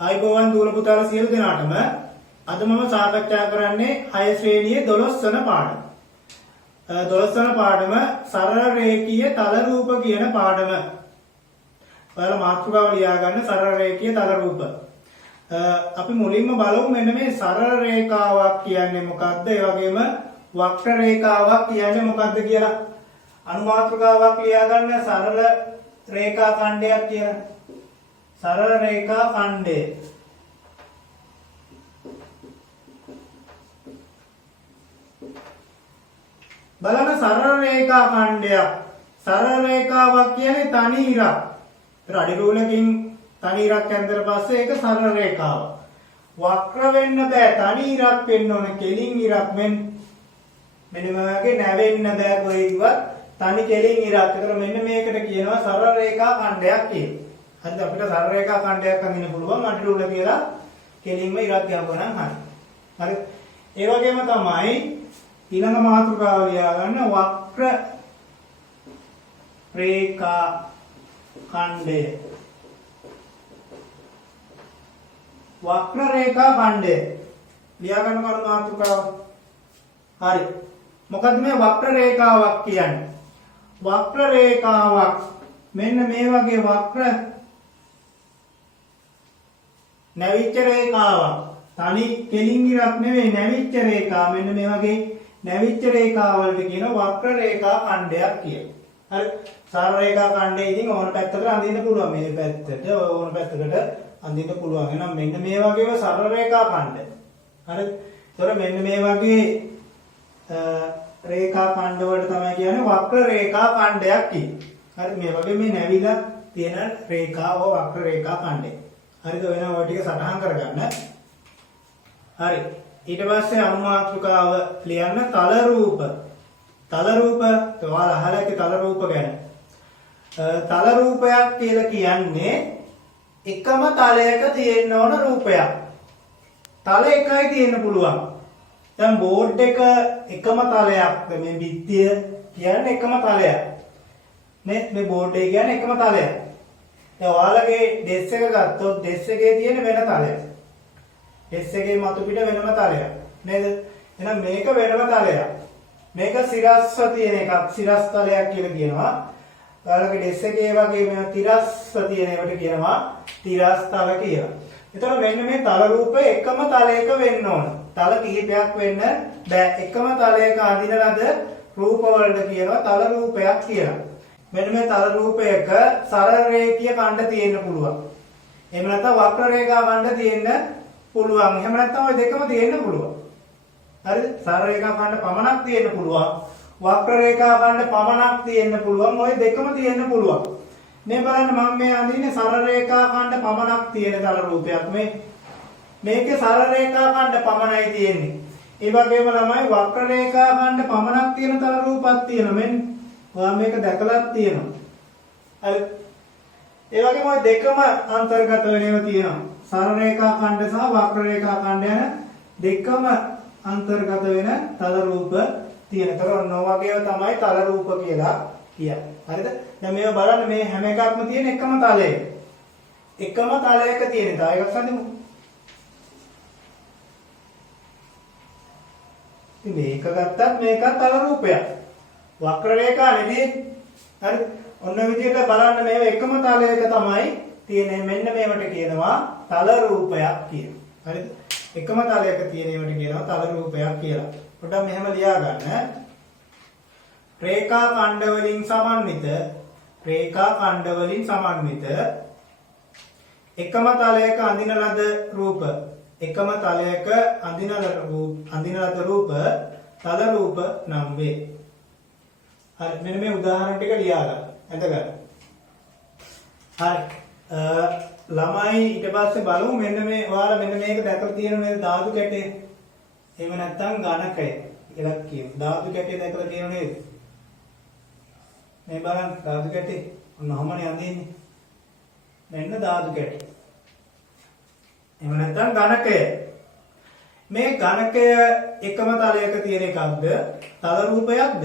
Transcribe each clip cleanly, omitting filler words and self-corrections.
ආයිබෝවන් දුවල පුතාලා සියලු දෙනාටම අද මම සාකච්ඡා කරන්නේ 6 ශ්‍රේණියේ 12 වන පාඩම. 12 වන පාඩම සරල රේඛීය තල රූප කියන පාඩම. ඔයාලා මාතෘකාව ලියා ගන්න සරල රේඛීය තල රූප. අපි මුලින්ම බලමු මෙන්න මේ සරල රේඛාවක් කියන්නේ මොකක්ද? ඒ වගේම වක්‍ර රේඛාවක් කියන්නේ මොකක්ද කියලා. අනුමාත්‍රකාවක් ලියා ගන්න සරල රේඛා ඛණ්ඩයක් කියලා. सरल रेखा खंडे බලන්න සරල රේඛා ඛණ්ඩයක් සරල රේඛාවක් කියන්නේ තනි ඉරක්. ඒතර අඩි රූලකින් තනි ඉරක් ඇන්දර පස්සේ ඒක සරල රේඛාවක්. වක්‍ර වෙන්න බෑ තනි ඉරක් වෙන්න ඕන කෙලින් ඉරක් මෙන්න මේ වගේ නැවෙන්න බෑ කොහෙවත් තනි කෙලින් ඉරක්. ඒතර මෙන්න මේකට කියනවා සරල රේඛා ඛණ්ඩයක් කියලා. හරිද අපිට සරල රේඛා ඛණ්ඩයක් අඳින්න පුළුවන් අඩි රූල කියලා කෙලින්ම ඉරක් ගහපුවා නම් හරි. හරි. ඒ වගේම තමයි ඊළඟ මාතෘකාව ලියා ගන්න වක්‍ර රේඛා ඛණ්ඩය. වක්‍ර රේඛා ඛණ්ඩය ලියා ගන්න කරුණු මාතෘකාව. හරි. මොකද්ද මේ වක්‍ර රේඛාවක් කියන්නේ? වක්‍ර රේඛාවක් මෙන්න මේ වගේ වක්‍ර නැවිච්ච රේඛාවක්. තනි කෙලින් ඉරක් නෙවෙයි නැවිච්ච රේඛා. මෙන්න මේ වගේ නැවිච්ච රේඛා වලට කියන වක්‍ර රේඛා ඛණ්ඩයක් කියලා. හරි. සරල රේඛා ඛණ්ඩය ඉතින් ඕන පැත්තකට අඳින්න පුළුවන්. මේ පැත්තට ඕන පැත්තකට අඳින්න පුළුවන්. එහෙනම් මෙන්න මේ වගේම සරල රේඛා ඛණ්ඩය. හරි. ඒතර මෙන්න මේ වගේ රේඛා ඛණ්ඩ වලට තමයි කියන්නේ වක්‍ර රේඛා ඛණ්ඩයක් කියන්නේ. හරි. මේ වගේ මේ නැවිලා තියෙන රේඛාව වක්‍ර රේඛා ඛණ්ඩය. හරිද? වෙන ඔය ටික සටහන් කරගන්න. හරි. ඊට පස්සේ අනුමාත්‍රකාව ලියන්න තල රූප. තල රූප ඔයාලා අහලා ඇති තල රූප ගැන. තල රූපයක් කියලා කියන්නේ එකම තලයක තියෙන්න ඕන රූපයක්. තල එකයි තියෙන්න පුළුවන්. දැන් බෝඩ් එක එකම තලයක්. මේ බිත්තිය කියන්නේ එකම තලයක්. මේ බෝඩ් එක කියන්නේ එකම තලයක්. දැන් ඔයාලගේ ඩෙස් එක ගත්තොත් ඩෙස් එකේ තියෙන වෙන තලයක්. ඩෙස් එකේ මතු පිට වෙනම තලයක්. නේද? එහෙනම් මේක වෙනම තලයක්. මේක සිරස්ව තියෙන එකක්. සිරස් තලයක් කියලා කියනවා. ඔයාලගේ ඩෙස් එකේ වගේ මේ තිරස්ව තියෙන ඒවට කියනවා තිරස් තල කියලා. එතකොට මෙන්න මේ තල රූපේ එකම තලයක වෙන්න ඕන. තල කිහිපයක් වෙන්න බෑ. එකම තලයක අඳින ලද රූප වලට කියනවා තල රූපයක් කියලා. මෙන්න මේ තල රූපයක සරල රේඛීය ඛණ්ඩ තියෙන්න පුළුවන්. එහෙම නැත්නම් වක්‍ර රේඛා ඛණ්ඩ තියෙන්න පුළුවන්. එහෙම නැත්නම් ওই දෙකම තියෙන්න පුළුවන්. හරිද? සරල රේඛා ඛණ්ඩ පමණක් තියෙන්න පුළුවන්. වක්‍ර රේඛා ඛණ්ඩ පමණක් තියෙන්න පුළුවන්. ওই දෙකම තියෙන්න පුළුවන්. මේ බලන්න මම මේ අඳින්නේ සරල රේඛා ඛණ්ඩ පමණක් තියෙන තල රූපයක්. මේකේ සරල රේඛා ඛණ්ඩ පමණයි තියෙන්නේ. ඒ වගේම ළමයි වක්‍ර රේඛා ඛණ්ඩ පමණක් තියෙන තල රූපක් තියෙනවා. මෙන්න ඔයා මේක දැකලා තියෙනවා. හරි. ඒ වගේම ওই දෙකම අන්තර්ගත වෙන ඒවා තියෙනවා. සරල රේඛා ඛණ්ඩ සහ වක්‍ර රේඛා ඛණ්ඩ යන දෙකම අන්තර්ගත වෙන තල රූප තියෙනවා. ඒතර ඔන්න වගේව තමයි තල රූප කියලා කියන්නේ. හරිද? දැන් මේව බලන්න මේ හැම එකක්ම තියෙන එකම තලයක. එකම තලයක තියෙන. තව එකක් හඳිමු. ඉතින් මේක ගත්තත් මේකත් තල රූපයක්. වක්‍ර රේඛා නෙමෙයි. හරි. ඔන්න විදිහට බලන්න මේව එකම තලයක තමයි තියෙන්නේ. මෙන්න මේවට කියනවා තල රූපයක් කියලා. හරිද? එකම තලයක තියෙන ඒවට කියනවා තල රූපයක් කියලා. පොඩ්ඩක් මෙහෙම ලියා ගන්න. රේඛා ඛණ්ඩ වලින් සමන්විත රේඛා ඛණ්ඩ වලින් සමන්විත එකම තලයක අඳින ලද රූප එකම තලයක අඳින ලද රූප තල රූප නම් වේ. හරි මෙන්න මේ උදාහරණ ටික ලියා ගන්න. එතන ගන්න. හරි. ළමයි ඊට පස්සේ බලමු මෙන්න මේ ඔයාලා මෙන්න මේක දැකලා තියෙන නේද ධාතු කැටය. එහෙම නැත්නම් ඝනකය කියලා කියමු. ධාතු කැටය දැකලා තියෙන නේද? මේ බලන්න ධාතු කැටය. ඔන්නමනේ අඳින්නේ. මෙන්න ධාතු කැටය. එහෙම නැත්නම් ඝනකය. මේ ඝනකය එකම තලයක තියෙන එකක්ද? තල රූපයක්ද?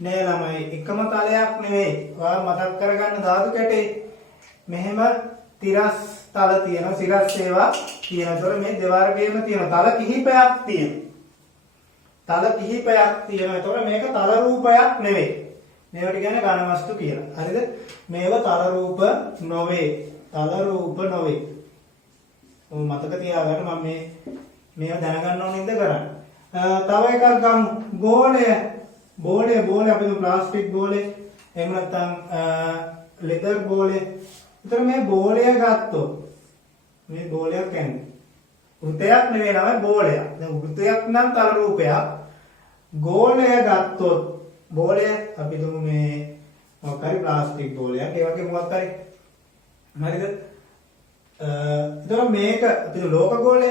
නෑ ළමයි එකම තලයක් නෙවෙයි. ඔයාලා මතක් කරගන්න ධාතු කැටේ මෙහෙම තිරස් තල තියෙනවා සිරස් ඒවා තියෙනවා. ඒතකොට මේ දෙවර්ගයේම තියෙනවා තල කිහිපයක් තියෙනවා. තල කිහිපයක් තියෙනවා. ඒතකොට මේක තල රූපයක් නෙවෙයි. මේවට කියන්නේ ඝන වස්තු කියලා. හරිද? මේව තල රූප නොවේ. තල රූප නොවේ. ඔය මතක තියාගන්න මම මේව දැනගන්න ඕනේ ඉඳ කරන්නේ. තව එකක් ගමු. බෝලය අපි ප්ලාස්ටික් බෝලේ එහෙම නැත්නම් ලෙදර් බෝලේ. ඒතර මේ බෝලය ගත්තොත් මේ බෝලයක් කියන්නේ වෘතයක් නෙවෙයි නම බෝලයක්. දැන් වෘතයක් නම් තල රූපයක්. ගෝලය ගත්තොත් බෝලය අපි දුමු මේ මොකක් හරි ප්ලාස්ටික් බෝලයක්. ඒ වගේ මොකක් හරි. හරිද? ඒතර මේක අපි ලෝක ගෝලය.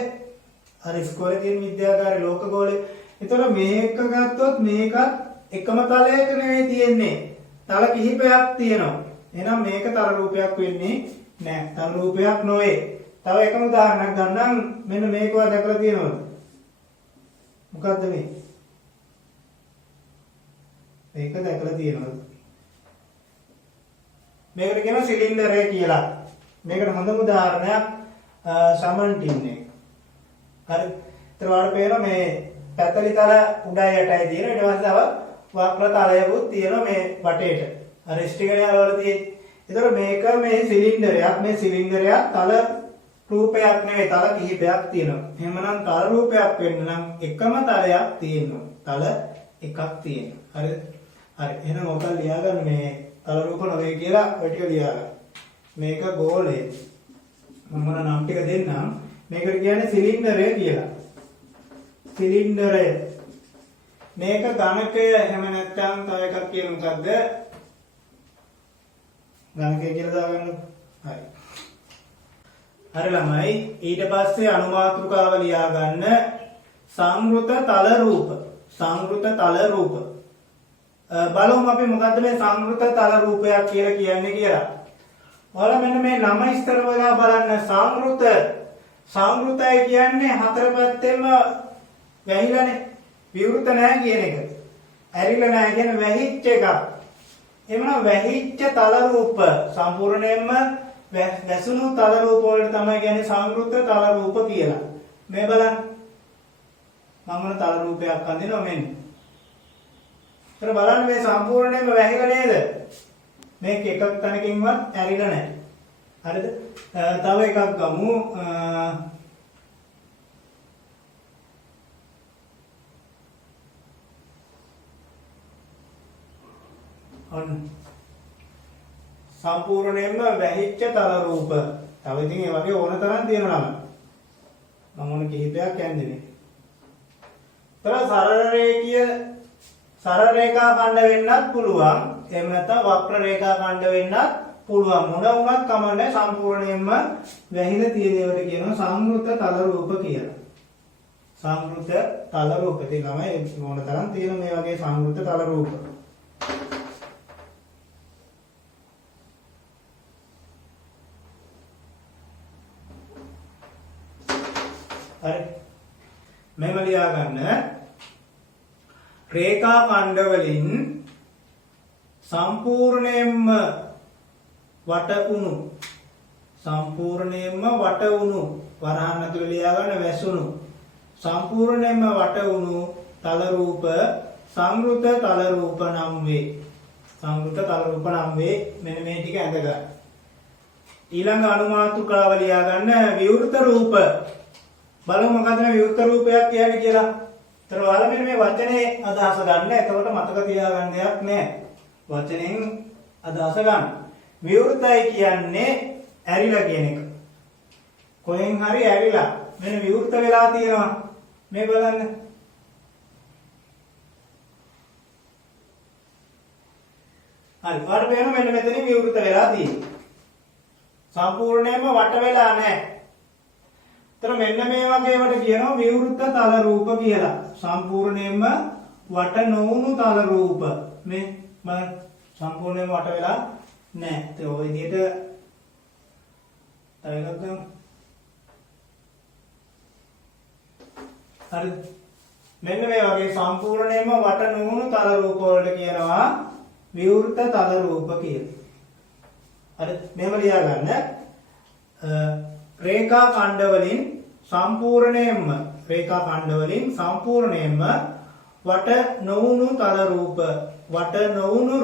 හරි ඉස්කෝලේ තියෙන විද්‍යාගාරේ ලෝක ගෝලය. ඒතර මේක ගත්තොත් මේකත් එකම තලයක නෙවෙයි තියෙන්නේ. තල කිහිපයක් තියෙනවා. එහෙනම් මේක තල රූපයක් වෙන්නේ නැහැ. තල රූපයක් නොවේ. තව එකම උදාහරණයක් ගන්නම්. මෙන්න මේක ඔයා දැකලා තියෙනවද? මොකද්ද මේ? මේක දැකලා තියෙනවද? මේකට කියනවා සිලින්ඩරය කියලා. මේකට හොඳම උදාහරණයක් සමන් ටින් එක. හරි. ඒතර වල පේනවා මේ පැතලි තල උඩයි යටයි තියෙන. ඊට පස්සේ තව වක්‍ර තලයකුත් තියෙනවා මේ වටේට. අර ස්ටිකර් වල තියෙන. ඒතර මේක මේ සිලින්ඩරයක්. මේ සිලින්ඩරයක් තල රූපයක් නෙවෙයි තල කිහිපයක් තියෙනවා. එහෙමනම් තල රූපයක් වෙන්න නම් එකම තලයක් තියෙනවා. තල එකක් තියෙනවා. හරිද? හරි. එහෙනම් ඔක ලියාගන්න මේ තල රූප නොවේ කියලා ඔය ටික ලියාගන්න. මේක ගෝලය. මම නම් ටික දෙන්නම්. මේකට කියන්නේ සිලින්ඩරය කියලා. සිලින්ඩරය. මේක ඝනකය එහෙම නැත්නම් තව එකක් කියන මොකද්ද? ඝනකය කියලා දාගන්න. හරි. හරි ළමයි ඊට පස්සේ අනුමාතෘකාව ලියා ගන්න සංවෘත තල රූප. සංවෘත තල රූප. බලමු අපි මොකද්ද මේ සංවෘත තල රූපයක් කියලා කියන්නේ කියලා. ඔයාලා මෙන්න මේ නම ඉස්තර වෙලා බලන්න සංවෘත. සංවෘතයි කියන්නේ හතර පැත්තෙම වැහිලානේ. විවෘත නැහැ කියන එක. ඇරිලා නැහැ කියන්නේ වැහිච්ච එකක්. එමනම් වැහිච්ච තල රූප සම්පූර්ණයෙන්ම වැසුණු තල රූප වලට තමයි කියන්නේ සංවෘත තල රූප කියලා. මේ බලන්න. මම මොන තල රූපයක් අඳිනවා මෙන්න. ඒතර බලන්න මේ සම්පූර්ණයෙන්ම වැහිලා නේද? මේක එකක් තැනකින්වත් ඇරිලා නැහැ. හරිද? තව එකක් ගමු. සම්පූර්ණයෙන්ම වැහිච්ච තල රූප. තව ඉතින් ඒ වගේ ඕන තරම් තියෙනවා නම. මම මොන කිහිපයක් කියන්නේ මේ. තව සරල රේඛා ඛණ්ඩ වෙන්නත් පුළුවන්. එහෙම නැත්නම් වක්‍ර රේඛා ඛණ්ඩ වෙන්නත් පුළුවන්. මොන වුණත් කමන්නේ සම්පූර්ණයෙන්ම වැහිලා තියෙන ඒවට කියනවා සංවෘත තල රූප කියලා. සංවෘත තල රූප. ඉතින් ළමයි ඕන තරම් තියෙන මේ වගේ සංවෘත තල රූප. හරි. මෙහෙම ලියා ගන්න. රේඛා ඛණ්ඩ වලින් සම්පූර්ණයෙන්ම වට වුණු වරහන් ඇතුළේ ලියා ගන්න වැසුණු සම්පූර්ණයෙන්ම වට වුණු තල රූප සංවෘත තල රූප නම් වේ. සංවෘත තල රූප නම් වේ. මෙන්න මේ ටික ඇඳ ගන්න. ඊළඟ අනුමාතෘකාව ලියා ගන්න විවෘත රූප. බලමු මොකද මේ විවෘත රූපයක් කියන්නේ කියලා. ඒතර ඔයාලා මෙන්න මේ වචනේ අදහස ගන්න. එතකොට මතක තියාගන්න දෙයක් නැහැ. වචනෙන් අදහස ගන්න. විවෘතයි කියන්නේ ඇරිලා කියන එක. කොහෙන් හරි ඇරිලා. මෙන්න විවෘත වෙලා තියෙනවා. මේ බලන්න. හරි. ඔයාලට පේනවා මෙන්න මෙතනින් විවෘත වෙලා තියෙනවා. සම්පූර්ණයෙන්ම වට වෙලා නැහැ. ඒතර මෙන්න මේ වගේවට කියනවා විවෘත තල රූප කියලා. සම්පූර්ණයෙන්ම වට නොවුණු තල රූප. මේ බලන්න සම්පූර්ණයෙන්ම වට වෙලා නැහැ. ඒ ඔය විදිහට තව එකක් ගමු. හරි. මෙන්න මේ වගේ සම්පූර්ණයෙන්ම වට නොවුණු තල රූප වලට කියනවා විවෘත තල රූප කියලා. හරි. මෙහෙම ලියා ගන්න. රේඛා ඛණ්ඩ වලින් සම්පූර්ණයෙන්ම වට නොවුණු තල රූප වට නොවුණු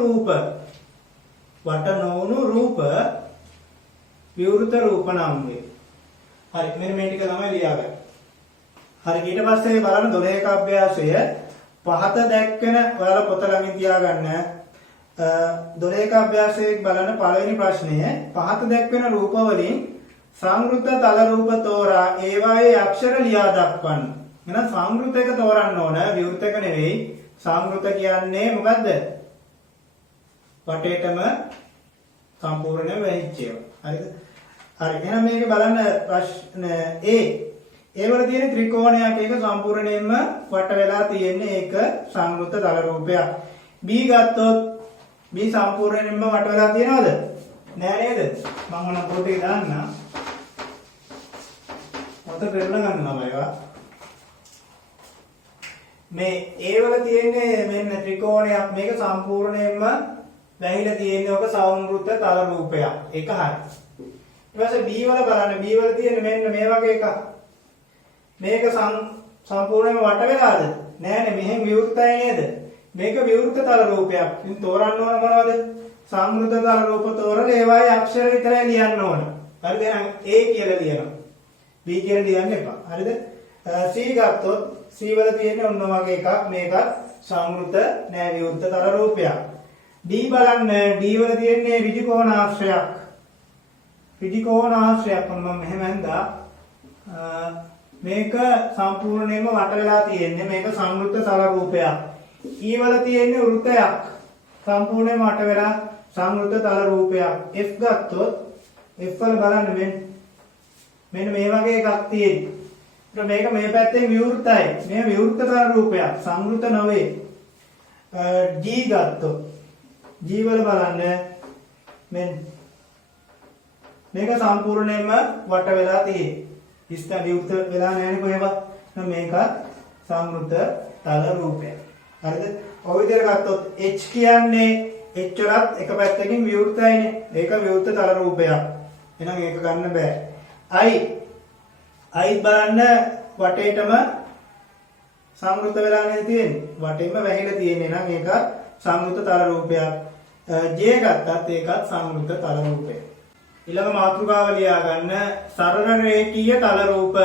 රූප විවෘත රූප නම් වේ. හරි මෙන්න මේ ටික තමයි ලියාගන්න. හරි ඊට පස්සේ බලන්න 12ක අභ්‍යාසය පහත දැක්වෙන ඔයාලා පොත ළඟින් තියාගන්න. 12ක අභ්‍යාසයේ බලන්න පළවෙනි ප්‍රශ්නය පහත දැක්වෙන රූප වලින් සංවෘත තල රූප තෝරා ඒවායේ අක්ෂර ලියා දක්වන්න. එහෙනම් සංවෘත එක තෝරන්න ඕන විවෘත එක නෙවෙයි. සංවෘත කියන්නේ මොකද්ද? වටේටම සම්පූර්ණ වෙච්ච ඒවා. හරිද? හරි එහෙනම් මේක බලන්න ප්‍රශ්න ඒ වල තියෙන ත්‍රිකෝණයක් එක සම්පූර්ණයෙන්ම වට වෙලා තියෙන්නේ ඒක සංවෘත තල රූපයක්. B ගත්තොත් B සම්පූර්ණයෙන්ම වට වෙලා තියෙනවද? නෑ නේද? මම මොන පොතේ දාන්නම්. මත පෙරලා ගන්නවා ඒවා. මේ A වල තියෙන්නේ මෙන්න ත්‍රිකෝණයක් මේක සම්පූර්ණයෙන්ම වැහිලා තියෙන්නේ ඔක සංවෘත තල රූපයක්. ඒක හරි. ඊට පස්සේ B වල බලන්න B වල තියෙන්නේ මෙන්න මේ වගේ එකක්. මේක සම්පූර්ණයෙන්ම වට වෙලාද? නෑනේ මෙහෙන් විවෘතයි නේද? මේක විවෘත තල රූපයක්. ඉතින් තෝරන්න ඕන මොනවද? සංවෘත තල රූප තෝරලා ඒවායේ අක්ෂර විතරයි ලියන්න ඕන. හරිද? එහෙනම් A කියලා ලියනවා. B කියලා ලියන්න එපා. හරිද? C ගත්තොත් C වල තියෙන්නේ ඔන්න වගේ එකක්. මේකත් සංවෘත නෑ විවෘත තල රූපයක්. D බලන්න D වල තියෙන්නේ ඍජු කෝණාශ්‍රයක්. ඍජු කෝණාශ්‍රයක් මම මෙහෙම ඇඳා මේක සම්පූර්ණයෙන්ම වට වෙලා තියෙන්නේ මේක සංවෘත තල රූපයක්. E වල තියෙන්නේ වෘතයක්. සම්පූර්ණයෙන්ම වට වෙලා සංවෘත තල රූපයක්. F ගත්තොත් F වල බලන්න මෙන්න මේ වගේ එකක් තියෙන්නේ. මේක මේ පැත්තෙන් විවෘතයි. මේ විවෘත තල රූපයක්. සංවෘත නොවේ. G ගත්තොත් G වල බලන්න මේක සම්පූර්ණයෙන්ම වට වෙලා තියෙන්නේ. ඉස්ත විවෘත වෙලා නැහැ නේ කොහෙවත්. මේකත් සංවෘත තල රූපයක්. හරිද? ඔය විදිහට ගත්තොත් H කියන්නේ H වලත් එක පැත්තකින් විවෘතයිනේ. ඒක විවෘත තල රූපයක්. එහෙනම් ඒක ගන්න බෑ. I බලන්න වටේටම සංවෘත වෙලා නේද තියෙන්නේ. වටේම වැහිලා තියෙන්නේ. එහෙනම් ඒක සංවෘත තල රූපයක්. J ගත්තත් ඒකත් සංවෘත තල රූපයක්. ඊළඟ මාතෘකාව ලියා ගන්න සරල රේඛීය තල රූප.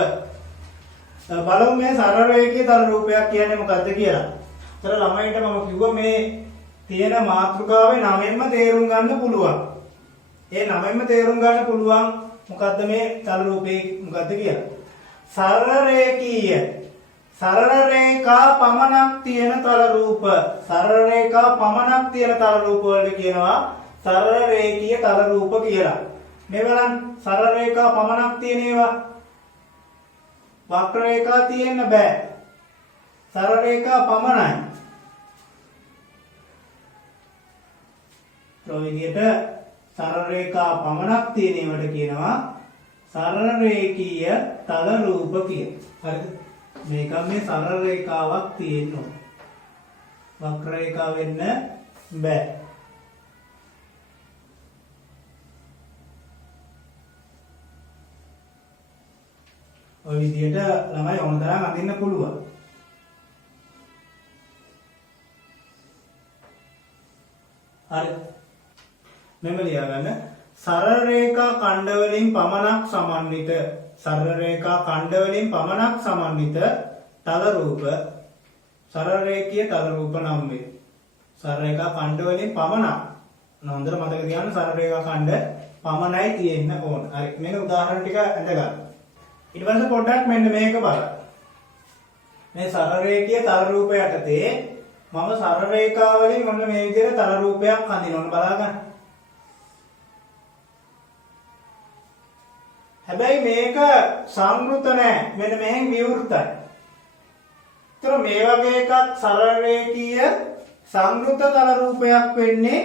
බලමු මේ සරල රේඛීය තල රූපයක් කියන්නේ මොකක්ද කියලා. ඒතර ළමයින්ට මම කිව්වා මේ තියෙන මාතෘකාවේ නමෙන්ම තේරුම් ගන්න පුළුවන්. ඒ නමෙන්ම තේරුම් ගන්න පුළුවන් මොකද්ද මේ තල රූපේ මොකද්ද කියලා. සරල රේඛීය සරල රේඛා පමණක් තියෙන තල රූප. සරල රේඛා පමණක් තියෙන තල රූප වලට කියනවා සරල රේඛීය තල රූප කියලා. මේ බලන්න සරල රේඛා පමණක් තියෙන ඒවා වක්‍ර රේඛා තියෙන්න බෑ. සරල රේඛා පමණයි. ඒ විදිහට සරල රේඛා පමණක් තියෙන ඒවට කියනවා සරල රේඛීය තල රූප කියලා. හරිද? මේක මේ සරල රේඛාවක් තියෙනවා. වක්‍ර රේඛා වෙන්න බෑ. ඔය විදිහට ළමයි ඕන තරම් අඳින්න පුළුවන්. හරි. මෙන්න ලියා ගන්න. සරල රේඛා ඛණ්ඩ වලින් පමණක් සමන්විත සරල රේඛා ඛණ්ඩ වලින් පමණක් සමන්විත තල රූප සරල රේඛීය තල රූප නම් වේ. සරල රේඛා ඛණ්ඩ වලින් පමණක්. හොඳට මතක තියාගන්න සරල රේඛා ඛණ්ඩ පමණයි තියෙන්න ඕන. හරි. මෙන්න උදාහරණ ටික අඳ ගන්න. ඊට පස්සේ පොඩ්ඩක් මෙන්න මේක බලන්න. මේ සරල රේඛීය තල රූප යටතේ මම සරල රේඛා වලින් මොන මේ විදිහට තල රූපයක් අඳිනවද බලා ගන්න. හැබැයි මේක සංවෘත නැහැ. මෙන්න මෙහෙන් විවෘතයි. ඒතර මේ වගේ එකක් සරල රේඛීය සංවෘත තල රූපයක් වෙන්නේ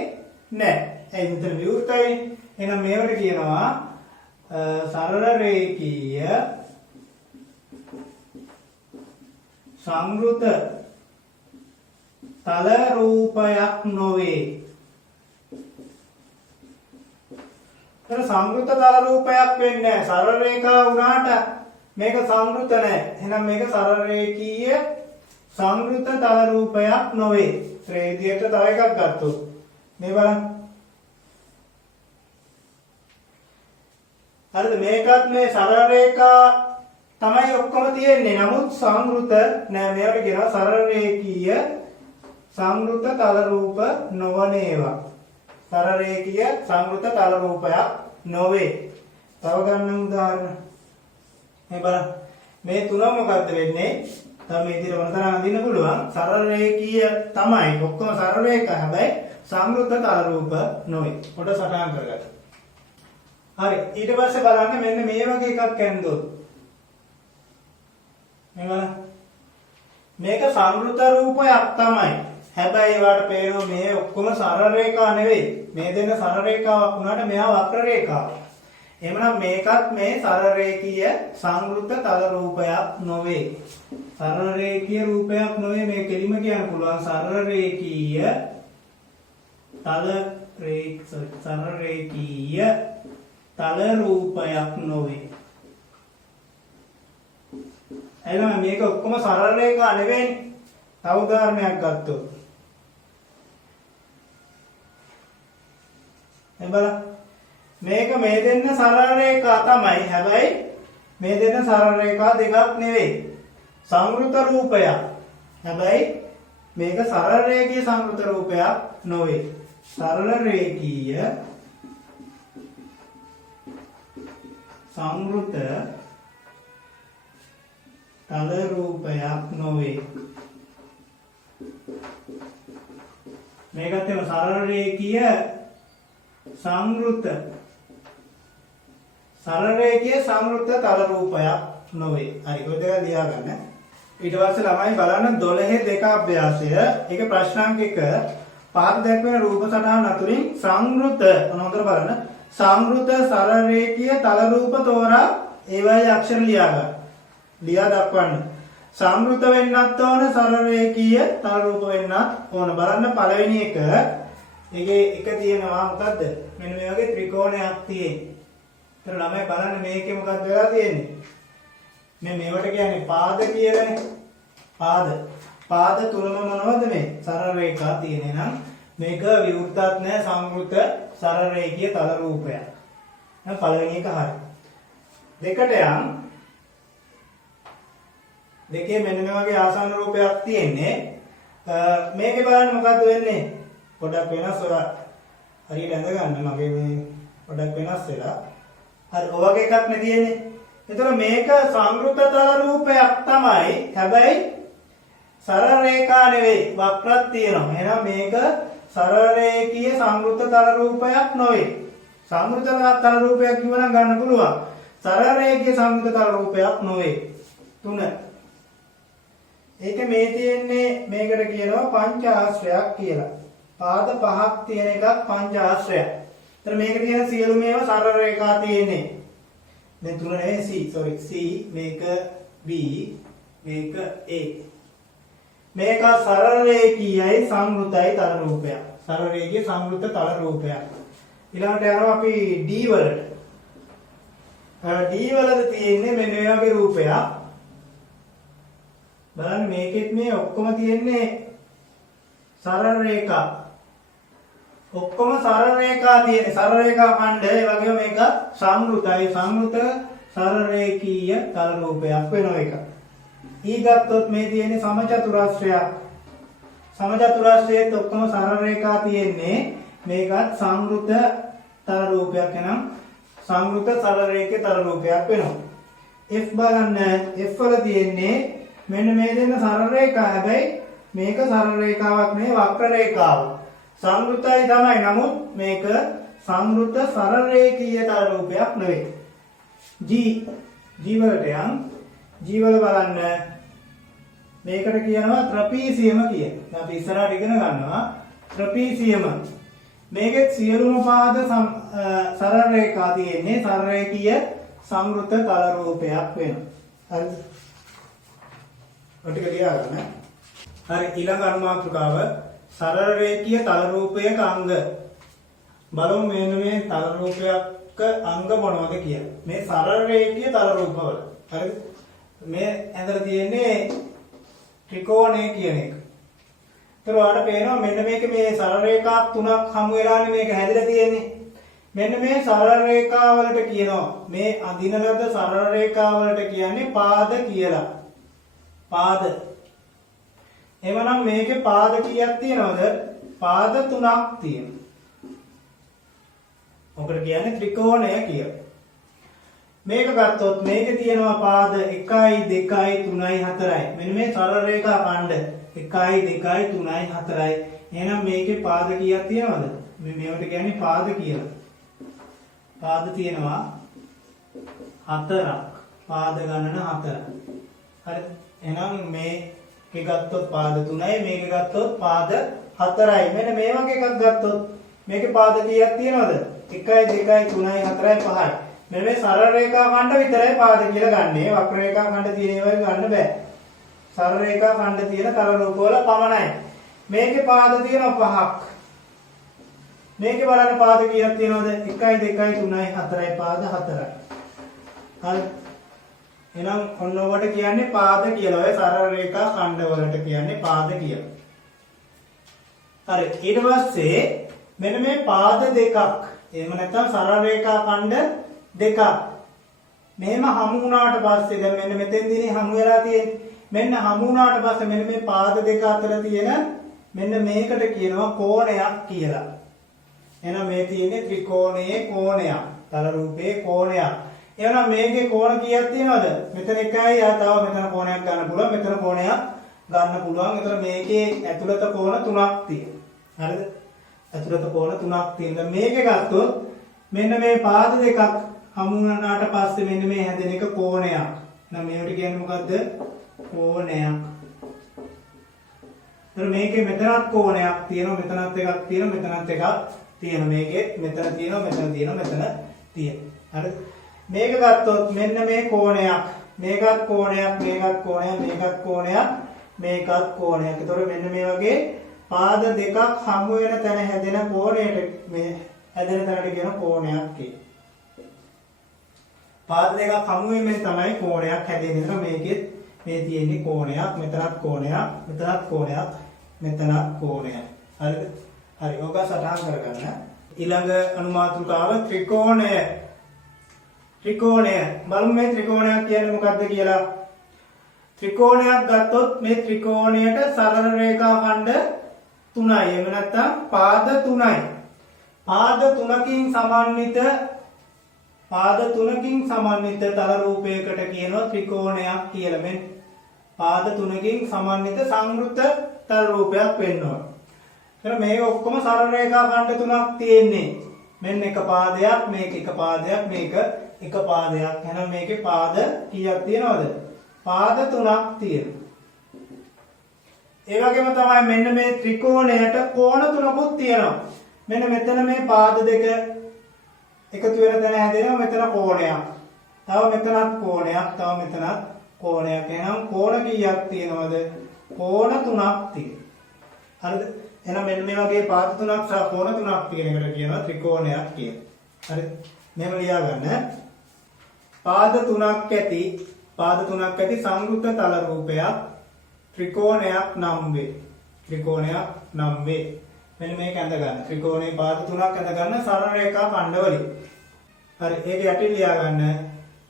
නැහැ. ඒ විතර විවෘතයි. එහෙනම් මේවට කියනවා සරල රේඛීය සංවෘත තල රූපයක් නොවේ. එතන සංවෘත තල රූපයක් වෙන්නේ නැහැ. සරල රේඛා වුණාට මේක සංවෘත නැහැ. එහෙනම් මේක සරල රේඛීය සංවෘත තල රූපයක් නොවේ. ඒ විදිහට තව එකක් ගත්තොත් මේ බලන්න. හරිද? මේකත් මේ සරල රේඛා තමයි ඔක්කොම තියෙන්නේ. නමුත් සංවෘත නෑ. මේවට කියනවා සරල රේඛීය සංවෘත තල රූප නොවන ඒවා. සරල රේඛීය සංවෘත තල රූපයක් නොවේ. තව ගන්න උදාහරණ. මේ බලන්න. මේ තුන මොකද්ද වෙන්නේ? තව මේ විදිහට මොනතරම් අඳින්න පුළුවන්. සරල රේඛීය තමයි. ඔක්කොම සරල රේඛා. හැබැයි සංවෘත තල රූප නොවේ. පොඩ සටහන් කරගන්න. හරි. ඊට පස්සේ බලන්න මෙන්න මේ වගේ එකක් ඇන්දොත්. මේ බලන්න. මේක සංවෘත රූපයක් තමයි. හැබැයි ඒවට පේනවා මේ ඔක්කොම සරල රේඛා නෙවෙයි. මේ දෙන්න සරල රේඛාවක් වුණාට මෙහා වක්‍ර රේඛාවක්. එහෙමනම් මේකත් මේ සරල රේඛීය සංවෘත තල රූපයක් නොවේ. සරල රේඛීය රූපයක් නොවේ. මේ කෙලිම කියන්න පුළුවන් සරල රේඛීය සරල රේඛීය තල රූපයක් නොවේ. එහෙනම් මේක ඔක්කොම සරල රේඛා නෙවෙයිනේ. තව උදාහරණයක් ගත්තොත් බලන්න. මේක මේ දෙන්න සරල රේඛා තමයි. හැබැයි මේ දෙන්න සරල රේඛා දෙකක් නෙවෙයි. සංවෘත රූපයක්. හැබැයි මේක සරල රේඛීය සංවෘත රූපයක් නොවේ. සරල රේඛීය සංවෘත තල රූපයක් නොවේ. මේකත් එම සරල රේඛීය සංවෘත තල රූපයක් නොවේ. හරි. ඔය දෙක ලියා ගන්න. ඊට පස්සේ ළමයි බලන්න 12 දෙක අභ්‍යාසය. ඒක ප්‍රශ්නාංක 1. පාද දැක්වෙන රූප සටහන් අතුරින් සංවෘත හොඳට බලන්න. සංවෘත සරල රේඛීය තල රූප තෝරා ඒවයි අක්ෂර ලියා ගන්න. ලියා දක්වන්න. සංවෘත වෙන්නත් ඕන සරල රේඛීය තල රූප වෙන්නත් ඕන. බලන්න පළවෙනි එක. ඒකේ එක තියෙනවා මොකද්ද? මෙන්න මේ වගේ ත්‍රිකෝණයක් තියෙන්නේ. ඒතර ළමයි බලන්න මේකේ මොකක්ද වෙලා තියෙන්නේ? මේවට කියන්නේ පාද කියලානේ. පාද තුනම මොනවද මේ? සරල රේඛා තියෙන්නේ නම් මේක විවෘතත් නැහැ සංවෘත සරල රේඛීය තල රූපයක්. දැන් පළවෙනි එක හරි. දෙකට යම් දෙකේ මෙන්න මේ වගේ ආසන්න රූපයක් තියෙන්නේ. මේකේ බලන්න මොකද්ද වෙන්නේ? පොඩක් වෙනස් ඔයා හරියට ඇඳ ගන්න මගේ මේ පොඩක් වෙනස් වෙලා. හරි ඔය වගේ එකක් නේ තියෙන්නේ. එතකොට මේක සංවෘත තල රූපයක් තමයි. හැබැයි සරල රේඛා නෙවෙයි. වක්‍රක් තියෙනවා. එහෙනම් මේක සරල රේඛීය සංවෘත තල රූපයක් නොවේ. සංවෘත තල රූපයක් කිව්වනම් ගන්න පුළුවන්. සරල රේඛීය සංවෘත තල රූපයක් නොවේ. 3. ඒක මේ තියෙන්නේ මේකට කියනවා පංච ආශ්‍රයක් කියලා. පාද පහක් තියෙන එකක් පංච ආශ්‍රයක්. ඒතර මේකට කියන සියලුම ඒවා සරල රේඛා තියෙන්නේ. දැන් 3 නෙවෙයි C මේක B මේක A. මේක සරල රේඛීයයි සංවෘතයි තල රූපයක්. සරල රේඛීය සංවෘත තල රූපයක්. ඊළඟට යනවා අපි D වලට. D වලද තියෙන්නේ මෙන්න මේ වගේ රූපයක්. බලන්න මේකෙත් මේ ඔක්කොම තියෙන්නේ සරල රේඛා. ඔක්කොම සරල රේඛා තියෙන්නේ. සරල රේඛා ඛණ්ඩ ඒ වගේම මේක සංවෘතයි. සංවෘත සරල රේඛීය තල රූපයක් වෙන එක. ඊ ගත්තොත් මේ තියෙන්නේ සමචතුරාශ්‍රයක්. සමචතුරාශ්‍රයේත් ඔක්කොම සරල රේඛා තියෙන්නේ. මේකත් සංවෘත තල රූපයක් එනම් සංවෘත සරල රේඛීය තල රූපයක් වෙනවා. F බලන්න F වල තියෙන්නේ මෙන්න මේ දෙන්න සරල රේඛා. හැබැයි මේක සරල රේඛාවක් නෙවෙයි වක්‍ර රේඛාවක්. සංවෘතයි තමයි. නමුත් මේක සංවෘත සරල රේඛීය තල රූපයක් නෙවෙයි. G වලට යම් G වල බලන්න මේකට කියනවා ත්‍රපීසියම කියන. දැන් අපි ඉස්සරහට ඉගෙන ගන්නවා ත්‍රපීසියම. මේකෙත් සියලුම පාද සරල රේඛා තියෙන්නේ. සරල රේඛීය සංවෘත තල රූපයක් වෙනවා. හරිද? ඔය ටික ලියා ගන්න. හරි ඊළඟ අනුමාත්‍රකාව සරල රේඛීය තල රූපයක අංග. බලමු මෙන්න මේ තල රූපයක් අංග මොනවද කියලා. මේ සරල රේඛීය තල රූපවල. හරිද? මේ ඇඳලා තියෙන්නේ ත්‍රිකෝණය කියන එක. ඒතර ඔයාලට පේනවා මෙන්න මේක මේ සරල රේඛා තුනක් හමු වෙලානේ මේක හැදිලා තියෙන්නේ. මෙන්න මේ සරල රේඛා වලට කියනවා මේ අඳින ලද සරල රේඛා වලට කියන්නේ පාද කියලා. පාද. එවනම් මේකේ පාද කීයක් තියෙනවද? පාද 3ක් තියෙනවා. ඔකට කියන්නේ ත්‍රිකෝණය කියලා. මේක ගත්තොත් මේකේ තියෙනවා පාද 1 2 3 4යි. මෙන්න මේ සරල රේඛා ඛණ්ඩ 1 2 3 4යි. එහෙනම් මේකේ පාද කීයක් තියෙනවද? මේවට කියන්නේ පාද කියලා. පාද තියෙනවා 4ක්. පාද ගණන 4. හරිද? එහෙනම් මේක ගත්තොත් පාද 3යි මේක ගත්තොත් පාද 4යි. මෙන්න මේ වගේ එකක් ගත්තොත් මේකේ පාද කීයක් තියෙනවද? 1 2 3 4 5යි. මෙන්න මේ සරල රේඛා ඛණ්ඩ විතරයි පාද කියලා ගන්නෙ. වක්‍ර රේඛා ඛණ්ඩ තියෙන ඒවා ගන්න බෑ. සරල රේඛා ඛණ්ඩ තියෙන තල රූප වල පමණයි. මේකේ පාද තියෙනවා 5ක්. මේකේ බලන්න පාද කීයක් තියෙනවද? 1 2 3 4යි පාද 4යි. හරි. එහෙනම් ඔන්න ඔබට කියන්නේ පාද කියලා. ඔය සරල රේඛා ඛණ්ඩ වලට කියන්නේ පාද කියලා. හරි. ඊට පස්සේ මෙන්න මේ පාද දෙකක්. එහෙම නැත්නම් සරල රේඛා ඛණ්ඩ දෙකක්. මෙහෙම හමු වුණාට පස්සේ දැන් මෙන්න මෙතෙන්දීනේ හමු වෙලා තියෙන්නේ. මෙන්න හමු වුණාට පස්සේ මෙන්න මේ පාද දෙක අතර තියෙන මෙන්න මේකට කියනවා කෝණයක් කියලා. එහෙනම් මේ තියෙන්නේ ත්‍රිකෝණයේ කෝණයක්. තල රූපයේ කෝණයක්. එහෙනම් මේකේ කෝණ කීයක් තියෙනවද? මෙතන 1යි තව මෙතන කෝණයක් ගන්න පුළුවන්. මෙතන කෝණයක් ගන්න පුළුවන්. ඒතර මේකේ ඇතුළත කෝණ 3ක් තියෙනවා. හරිද? ඇතුළත කෝණ 3ක් තියෙනවා. මේකේ ගත්තොත් මෙන්න මේ පාද දෙකක් හමු වුණාට පස්සේ මෙන්න මේ හැදෙන එක කෝණයක්. එහෙනම් මේකට කියන්නේ මොකද්ද? කෝණයක්. ඒතර මේකේ මෙතනත් කෝණයක් තියෙනවා. මෙතනත් එකක් තියෙනවා. මෙතනත් එකක් තියෙනවා. මේකේ මෙතන තියෙනවා. මෙතන තියෙනවා. මෙතන තියෙනවා. හරිද? මේක ගත්තොත් මෙන්න මේ කෝණයක්. මේකත් කෝණයක්. මේකත් කෝණයක්. මේකත් කෝණයක්. මේකත් කෝණයක්. ඒතර මෙන්න මේ වගේ පාද දෙකක් හමු වෙන තැන හැදෙන කෝණයට මේ හැදෙන තැනට කියන කෝණයක් කියලා. පාද දෙකක් හමු වීමෙන් තමයි කෝණයක් හැදෙන්නේ. ඒතර මේකෙත් මේ තියෙන්නේ කෝණයක්. මෙතනත් කෝණයක්. මෙතනත් කෝණයක්. මෙතනත් කෝණයක්. හරිද? හරි. ඕක සටහන් කරගන්න. ඊළඟ අනුමාතෘකාව ත්‍රිකෝණය. ත්‍රිකෝණය. බලමු මේ ත්‍රිකෝණයක් කියන්නේ මොකක්ද කියලා. ත්‍රිකෝණයක් ගත්තොත් මේ ත්‍රිකෝණයට සරල රේඛා ඛණ්ඩ 3යි. එහෙම නැත්නම් පාද 3යි. පාද 3කින් සමන්විත තල රූපයකට කියනවා ත්‍රිකෝණයක් කියලා. මේ පාද 3කින් සමන්විත සංවෘත තල රූපයක් වෙන්න ඕන. එහෙනම් මේක ඔක්කොම සරල රේඛා ඛණ්ඩ 3ක් තියෙන්නේ. මෙන්න එක පාදයක්, මේක එක පාදයක්, මේක එක පාදයක්. එහෙනම් මේකේ පාද කීයක් තියෙනවද? පාද 3ක් තියෙනවා. ඒ වගේම තමයි මෙන්න මේ ත්‍රිකෝණයට කෝණ 3කුත් තියෙනවා. මෙන්න මෙතන මේ පාද දෙක එකතු වෙන තැන හැදෙනවා මෙතන කෝණයක්. තව මෙතනත් කෝණයක්, තව මෙතනත් කෝණයක්. එහෙනම් කෝණ කීයක් තියෙනවද? කෝණ 3ක් තියෙනවා. හරිද? එහෙනම් මෙන්න මේ වගේ පාද 3ක් සහ කෝණ 3ක් තියෙන එකට කියනවා ත්‍රිකෝණයක් කියලා. හරිද? මෙහෙම ලියා ගන්න. පාද 3ක් ඇති සංවෘත තල රූපයක් ත්‍රිකෝණයක් නම් වේ. ත්‍රිකෝණයක් නම් වේ. මෙන්න මේක ඇඳ ගන්න. ත්‍රිකෝණේ පාද 3ක් ඇඳ ගන්න සරල රේඛා ඛණ්ඩ වලින්. හරි. ඒක යටින් ලියා ගන්න.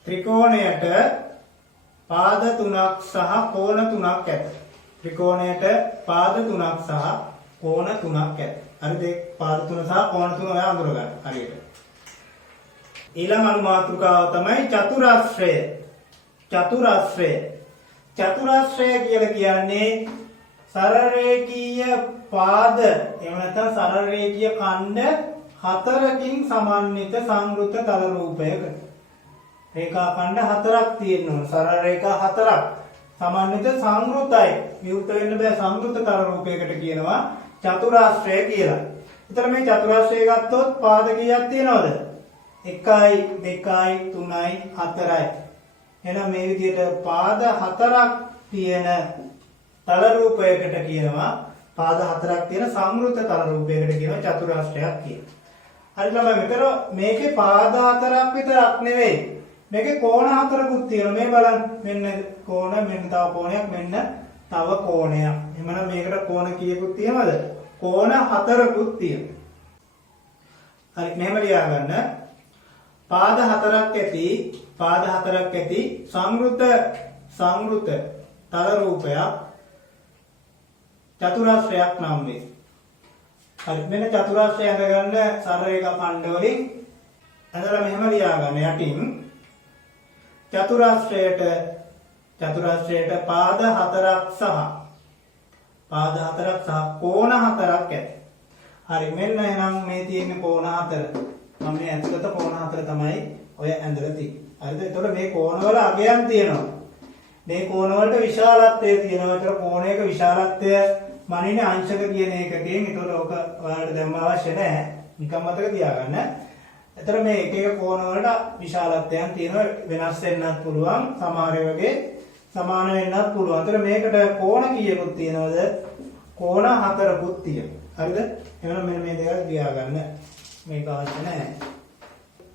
ත්‍රිකෝණයට පාද 3ක් සහ කෝණ 3ක් ඇත. ත්‍රිකෝණයට පාද 3ක් සහ කෝණ 3ක් ඇත. හරිද? පාද 3 සහ කෝණ 3 ඔයා අඳුර ගන්න. හරියට. ඊළඟ අනුමාතෘකාව තමයි චතුරාශ්‍රය. චතුරාශ්‍රය කියලා කියන්නේ සරල රේඛීය පාද එහෙම නැත්නම් සරල රේඛීය ඛණ්ඩ 4කින් සමන්විත සංවෘත තල රූපයක. රේඛා ඛණ්ඩ 4ක් තියෙනවා. සරල රේඛා 4ක් සමන්විත සංවෘතයි. විවෘත වෙන්න බෑ සංවෘත තල රූපයකට කියනවා චතුරාශ්‍රය කියලා. එතන මේ චතුරාශ්‍රය ගත්තොත් පාද කීයක් තියෙනවද? 1 2 3 4යි. එහෙනම් මේ විදිහට පාද 4ක් තියෙන තල රූපයකට කියනවා පාද 4ක් තියෙන සංවෘත තල රූපයකට කියනවා චතුරාශ්‍රයක් කියලා. හරි ළමයි මෙතන මේකේ පාද හතරක් විතරක් නෙවෙයි. මේකේ කෝණ හතරකුත් තියෙනවා. මේ බලන්න. මෙන්න කෝණ, මෙන්න තව කෝණයක්, මෙන්න තව කෝණයක්. එහෙමනම් මේකට කෝණ කීයකුත් තියෙනවද? කෝණ හතරකුත් තියෙනවා. හරි මෙහෙම ලියා ගන්න. පාද හතරක් ඇති සංවෘත තල රූපයක් චතුරාශ්‍රයක් නම් වේ. හරි මෙන්න චතුරාශ්‍රය අඳගන්න සරල රේඛා ඛණ්ඩ වලින් අඳලා මෙහෙම ලියා ගන්න යටින් චතුරාශ්‍රයට පාද හතරක් සහ කෝණ හතරක් ඇති. හරි මෙන්න එහෙනම් මේ තියෙන කෝණ හතර. මම මේ ඇතුළත කෝණ හතර තමයි ඔය ඇඳලා තියෙන්නේ. හරිද? එතකොට මේ කෝණවල අගයන් තියෙනවා. මේ කෝණ වලට විශාලත්වය තියෙනවා. ඒතර කෝණයක විශාලත්වය මනින්නේ අංශක කියන එකකින්. ඒතකොට ඔක ඔයාලට දැම්ම අවශ්‍ය නැහැ. නිකන් මතක තියාගන්න. ඒතර මේ එක එක කෝණ වලට විශාලත්වයන් තියෙනවා. වෙනස් වෙන්නත් පුළුවන්. සමහර වගේ සමාන වෙන්නත් පුළුවන්. ඒතර මේකට කෝණ කීයකුත් තියෙනවද? කෝණ හතරකුත් තියෙනවා. හරිද? එහෙනම් මෙන්න මේ දෙක තියාගන්න. මේක අවශ්‍ය නැහැ.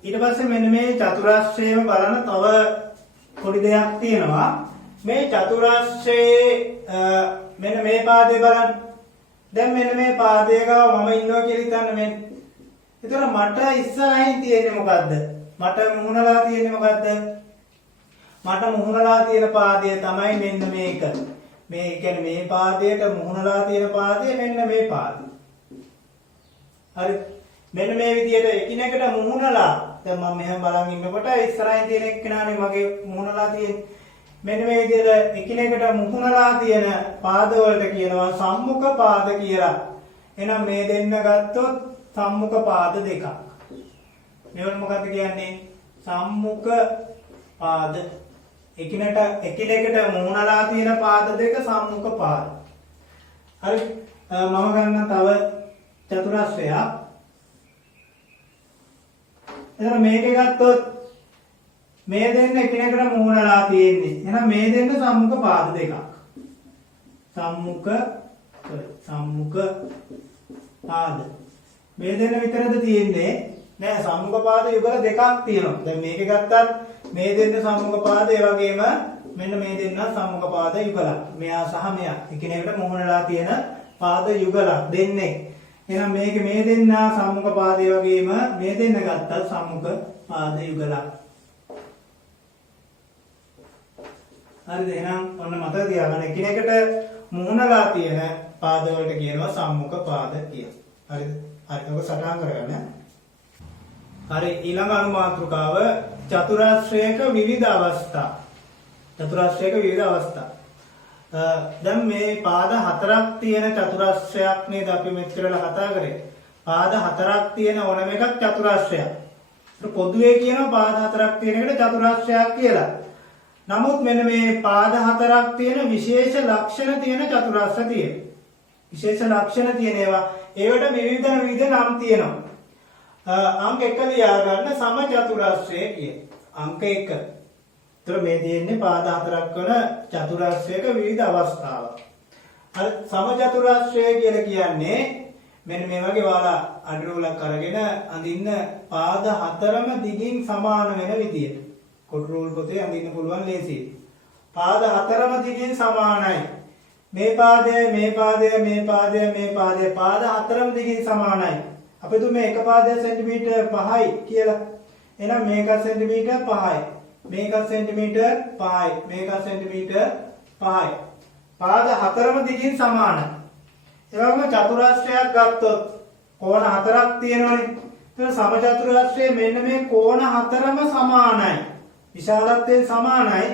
ඊට පස්සේ මෙන්න මේ චතුරාශ්‍රයේම බලන තව පොඩි දෙයක් තියෙනවා. මේ චතුරාශ්‍රයේ මෙන්න මේ පාදේ බලන්න. දැන් මෙන්න මේ පාදේ ගාව මම ඉන්නවා කියලා හිතන්න මේ. ඒතර මට ඉස්සරහින් තියෙන්නේ මොකද්ද? මට මුහුණලා තියෙන්නේ මොකද්ද? මට මුහුණලා තියෙන පාදය තමයි මෙන්න මේක. මේ කියන්නේ මේ පාදයට මුහුණලා තියෙන පාදය මෙන්න මේ පාදය. හරි මෙන්න මේ විදිහට එකිනෙකට මුහුණලා දැන් මම මෙහෙම බලන් ඉන්නකොට ඉස්සරහින් තියෙන එක්කෙනානේ මගේ මුහුණලා තියෙන්නේ. මෙන්න මේ විදිහට එකිනෙකට මුහුණලා තියෙන පාද වලට කියනවා සම්මුඛ පාද කියලා. එහෙනම් මේ දෙන්න ගත්තොත් සම්මුඛ පාද දෙකක්. මේවල මොකක්ද කියන්නේ? සම්මුඛ පාද. එකිනෙකට මුහුණලා තියෙන පාද දෙක සම්මුඛ පාද. හරි මම ගන්න තව චතුරාශ්‍රයක්. එතන මේකේ ගත්තොත් මේ දෙන්න එකිනෙකට මුහුණලා තියෙන්නේ. එහෙනම් මේ දෙන්න සම්මුඛ පාද දෙකක්. සම්මුඛ පාද. මේ දෙන්න විතරද තියෙන්නේ? නෑ සම්මුඛ පාද යුගල දෙකක් තියෙනවා. දැන් මේකේ ගත්තත් මේ දෙන්න සම්මුඛ පාද ඒ වගේම මෙන්න මේ දෙන්න සම්මුඛ පාද යුගලක්. මෙයා සහ මෙයා එකිනෙකට මුහුණලා තියෙන පාද යුගලක් දෙන්නේ. එහෙනම් මේකේ මේ දෙන්න සම්මුඛ පාදේ වගේම මේ දෙන්න ගත්තත් සම්මුඛ පාද යුගලක්. හරිද? එහෙනම් ඔන්න මතක තියාගන්න එකිනෙකට මුහුණලා තියෙන පාද වලට කියනවා සම්මුඛ පාද කියලා. හරිද? හරි ඔක සටහන් කරගන්න. හරි ඊළඟ අනුමාත්‍රකාව චතුරාශ්‍රයක විවිධ අවස්ථා. දැන් මේ පාද හතරක් තියෙන චතුරාශ්‍රයක් නේද අපි මෙච්චර වෙලා කතා කරේ. පාද හතරක් තියෙන ඕනම එකක් චතුරාශ්‍රයක්. ඒක පොදුවේ කියනවා පාද හතරක් තියෙන එකට චතුරාශ්‍රයක් කියලා. නමුත් මෙන්න මේ පාද හතරක් තියෙන විශේෂ ලක්ෂණ තියෙන චතුරාශ්‍ර තියෙනවා. විශේෂ ලක්ෂණ තියෙන ඒවා ඒවට විවිධ නම් තියෙනවා. අංක 1 ලියා ගන්න සම චතුරාශ්‍රය කිය. අංක 1. ඒතර මේ තියෙන්නේ පාද හතරක් වන චතුරාශ්‍රයක විවිධ අවස්ථාවක්. හරි සම චතුරාශ්‍රය කියලා කියන්නේ මෙන්න මේ වගේ ඔයාලා අඩරෝලක් අරගෙන අඳින්න පාද හතරම දිගින් සමාන වෙන විදියට. කොටු රූල් පොතේ අඳින්න පුළුවන් ලේසියි. පාද හතරම දිගින් සමානයි. මේ පාදය පාද හතරම දිගින් සමානයි. අපි දුන්නේ එක පාදයක් සෙන්ටිමීටර් 5යි කියලා. එහෙනම් මේක සෙන්ටිමීටර් 5යි. මේක සෙන්ටිමීටර් 5යි. මේක සෙන්ටිමීටර් 5යි. පාද හතරම දිගින් සමානයි. ඒ වගේම චතුරාශ්‍රයක් ගත්තොත් කෝණ හතරක් තියෙනවනේ. ඒක සම චතුරාශ්‍රයේ මෙන්න මේ කෝණ හතරම සමානයි. විශාලත්වයෙන් සමානයි.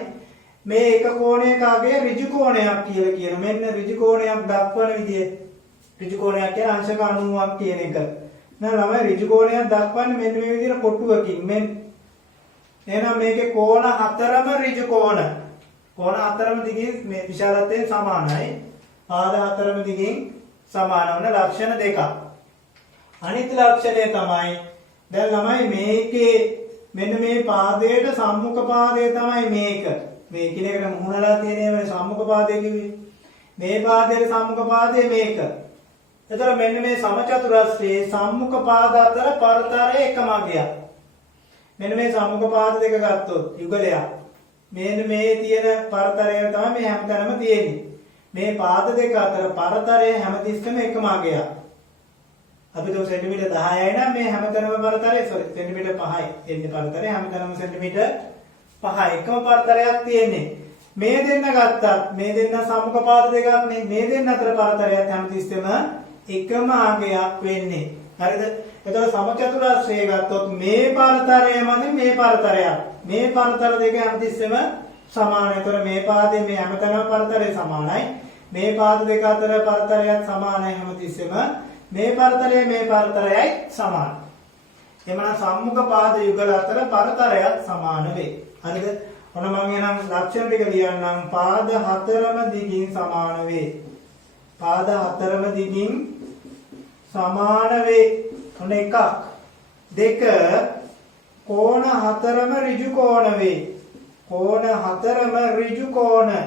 මේ එක කෝණයක අගය ඍජු කෝණයක් කියලා කියන. මෙන්න ඍජු කෝණයක් දක්වන විදිය. ඍජු කෝණයක් කියන්නේ අංශක 90ක් කියන එක. නේද ළමයි ඍජු කෝණයක් දක්වන්නේ මෙන්න මේ විදිහට කොටුවකින්. එහෙනම් මේකේ කෝණ හතරම ඍජු කෝණ. කෝණ හතරම දිගින් මේ විශාලත්වයෙන් සමානයි. පාද හතරම දිගින් සමාන වන ලක්ෂණ දෙකක්. අනිත් ලක්ෂණය තමයි දැන් ළමයි මේකේ මෙන්න මේ පාදයට සම්මුඛ පාදය තමයි මේක. මේ කිලයකට මුහුණලා තියෙන මේ සම්මුඛ පාදය කිව්වේ. මේ පාදයේ සම්මුඛ පාදය මේක. එතකොට මෙන්න මේ සමචතුරස්‍රයේ සම්මුඛ පාද අතර පරතරය එකමගයක්. මෙන්න මේ සම්මුඛ පාද දෙක ගත්තොත් යුගලයක්. මෙන්න මේ තියෙන පරතරය තමයි මේ හැමතැනම තියෙන්නේ. මේ පාද දෙක අතර පරතරය හැමතිස්සෙම එකමගයක්. අපි તો සෙන්ටිමීටර් 10යි නම් මේ හැමතැනම පරතරය සෙන්ටිමීටර් 5යි. එන්නේ පරතරය හැමතැනම සෙන්ටිමීටර් 5යි. එකම පරතරයක් තියෙන්නේ. මේ දෙන්න ගත්තත් මේ දෙන්න සම්මුඛ පාද දෙකක් නේ. මේ දෙන්න අතර පරතරයත් හැමතිස්සෙම එකම ආගයක් වෙන්නේ. හරිද? එතකොට සමචතුරස්‍රය ගත්තොත් මේ පරතරයමද මේ පරතරයක්. මේ පරතර දෙක හැමතිස්සෙම සමානයි. එතකොට මේ පාදයේ මේ හැමතැනම පරතරය සමානයි. මේ පාද දෙක අතර පරතරයත් සමානයි හැමතිස්සෙම. මේ පරතරයයි සමානයි. එමනම් සම්මුඛ පාද යුගල අතර පරතරයත් සමාන වේ. හරිද? ඔන්න මම එනම් ලක්ෂණ ටික ලියන්නම්. පාද හතරම දිගින් සමාන වේ. පාද හතරම දිගින් සමාන වේ. ඔන්න එකක්. දෙක කෝණ හතරම ඍජු කෝණ වේ. කෝණ හතරම ඍජු කෝණ. ඒ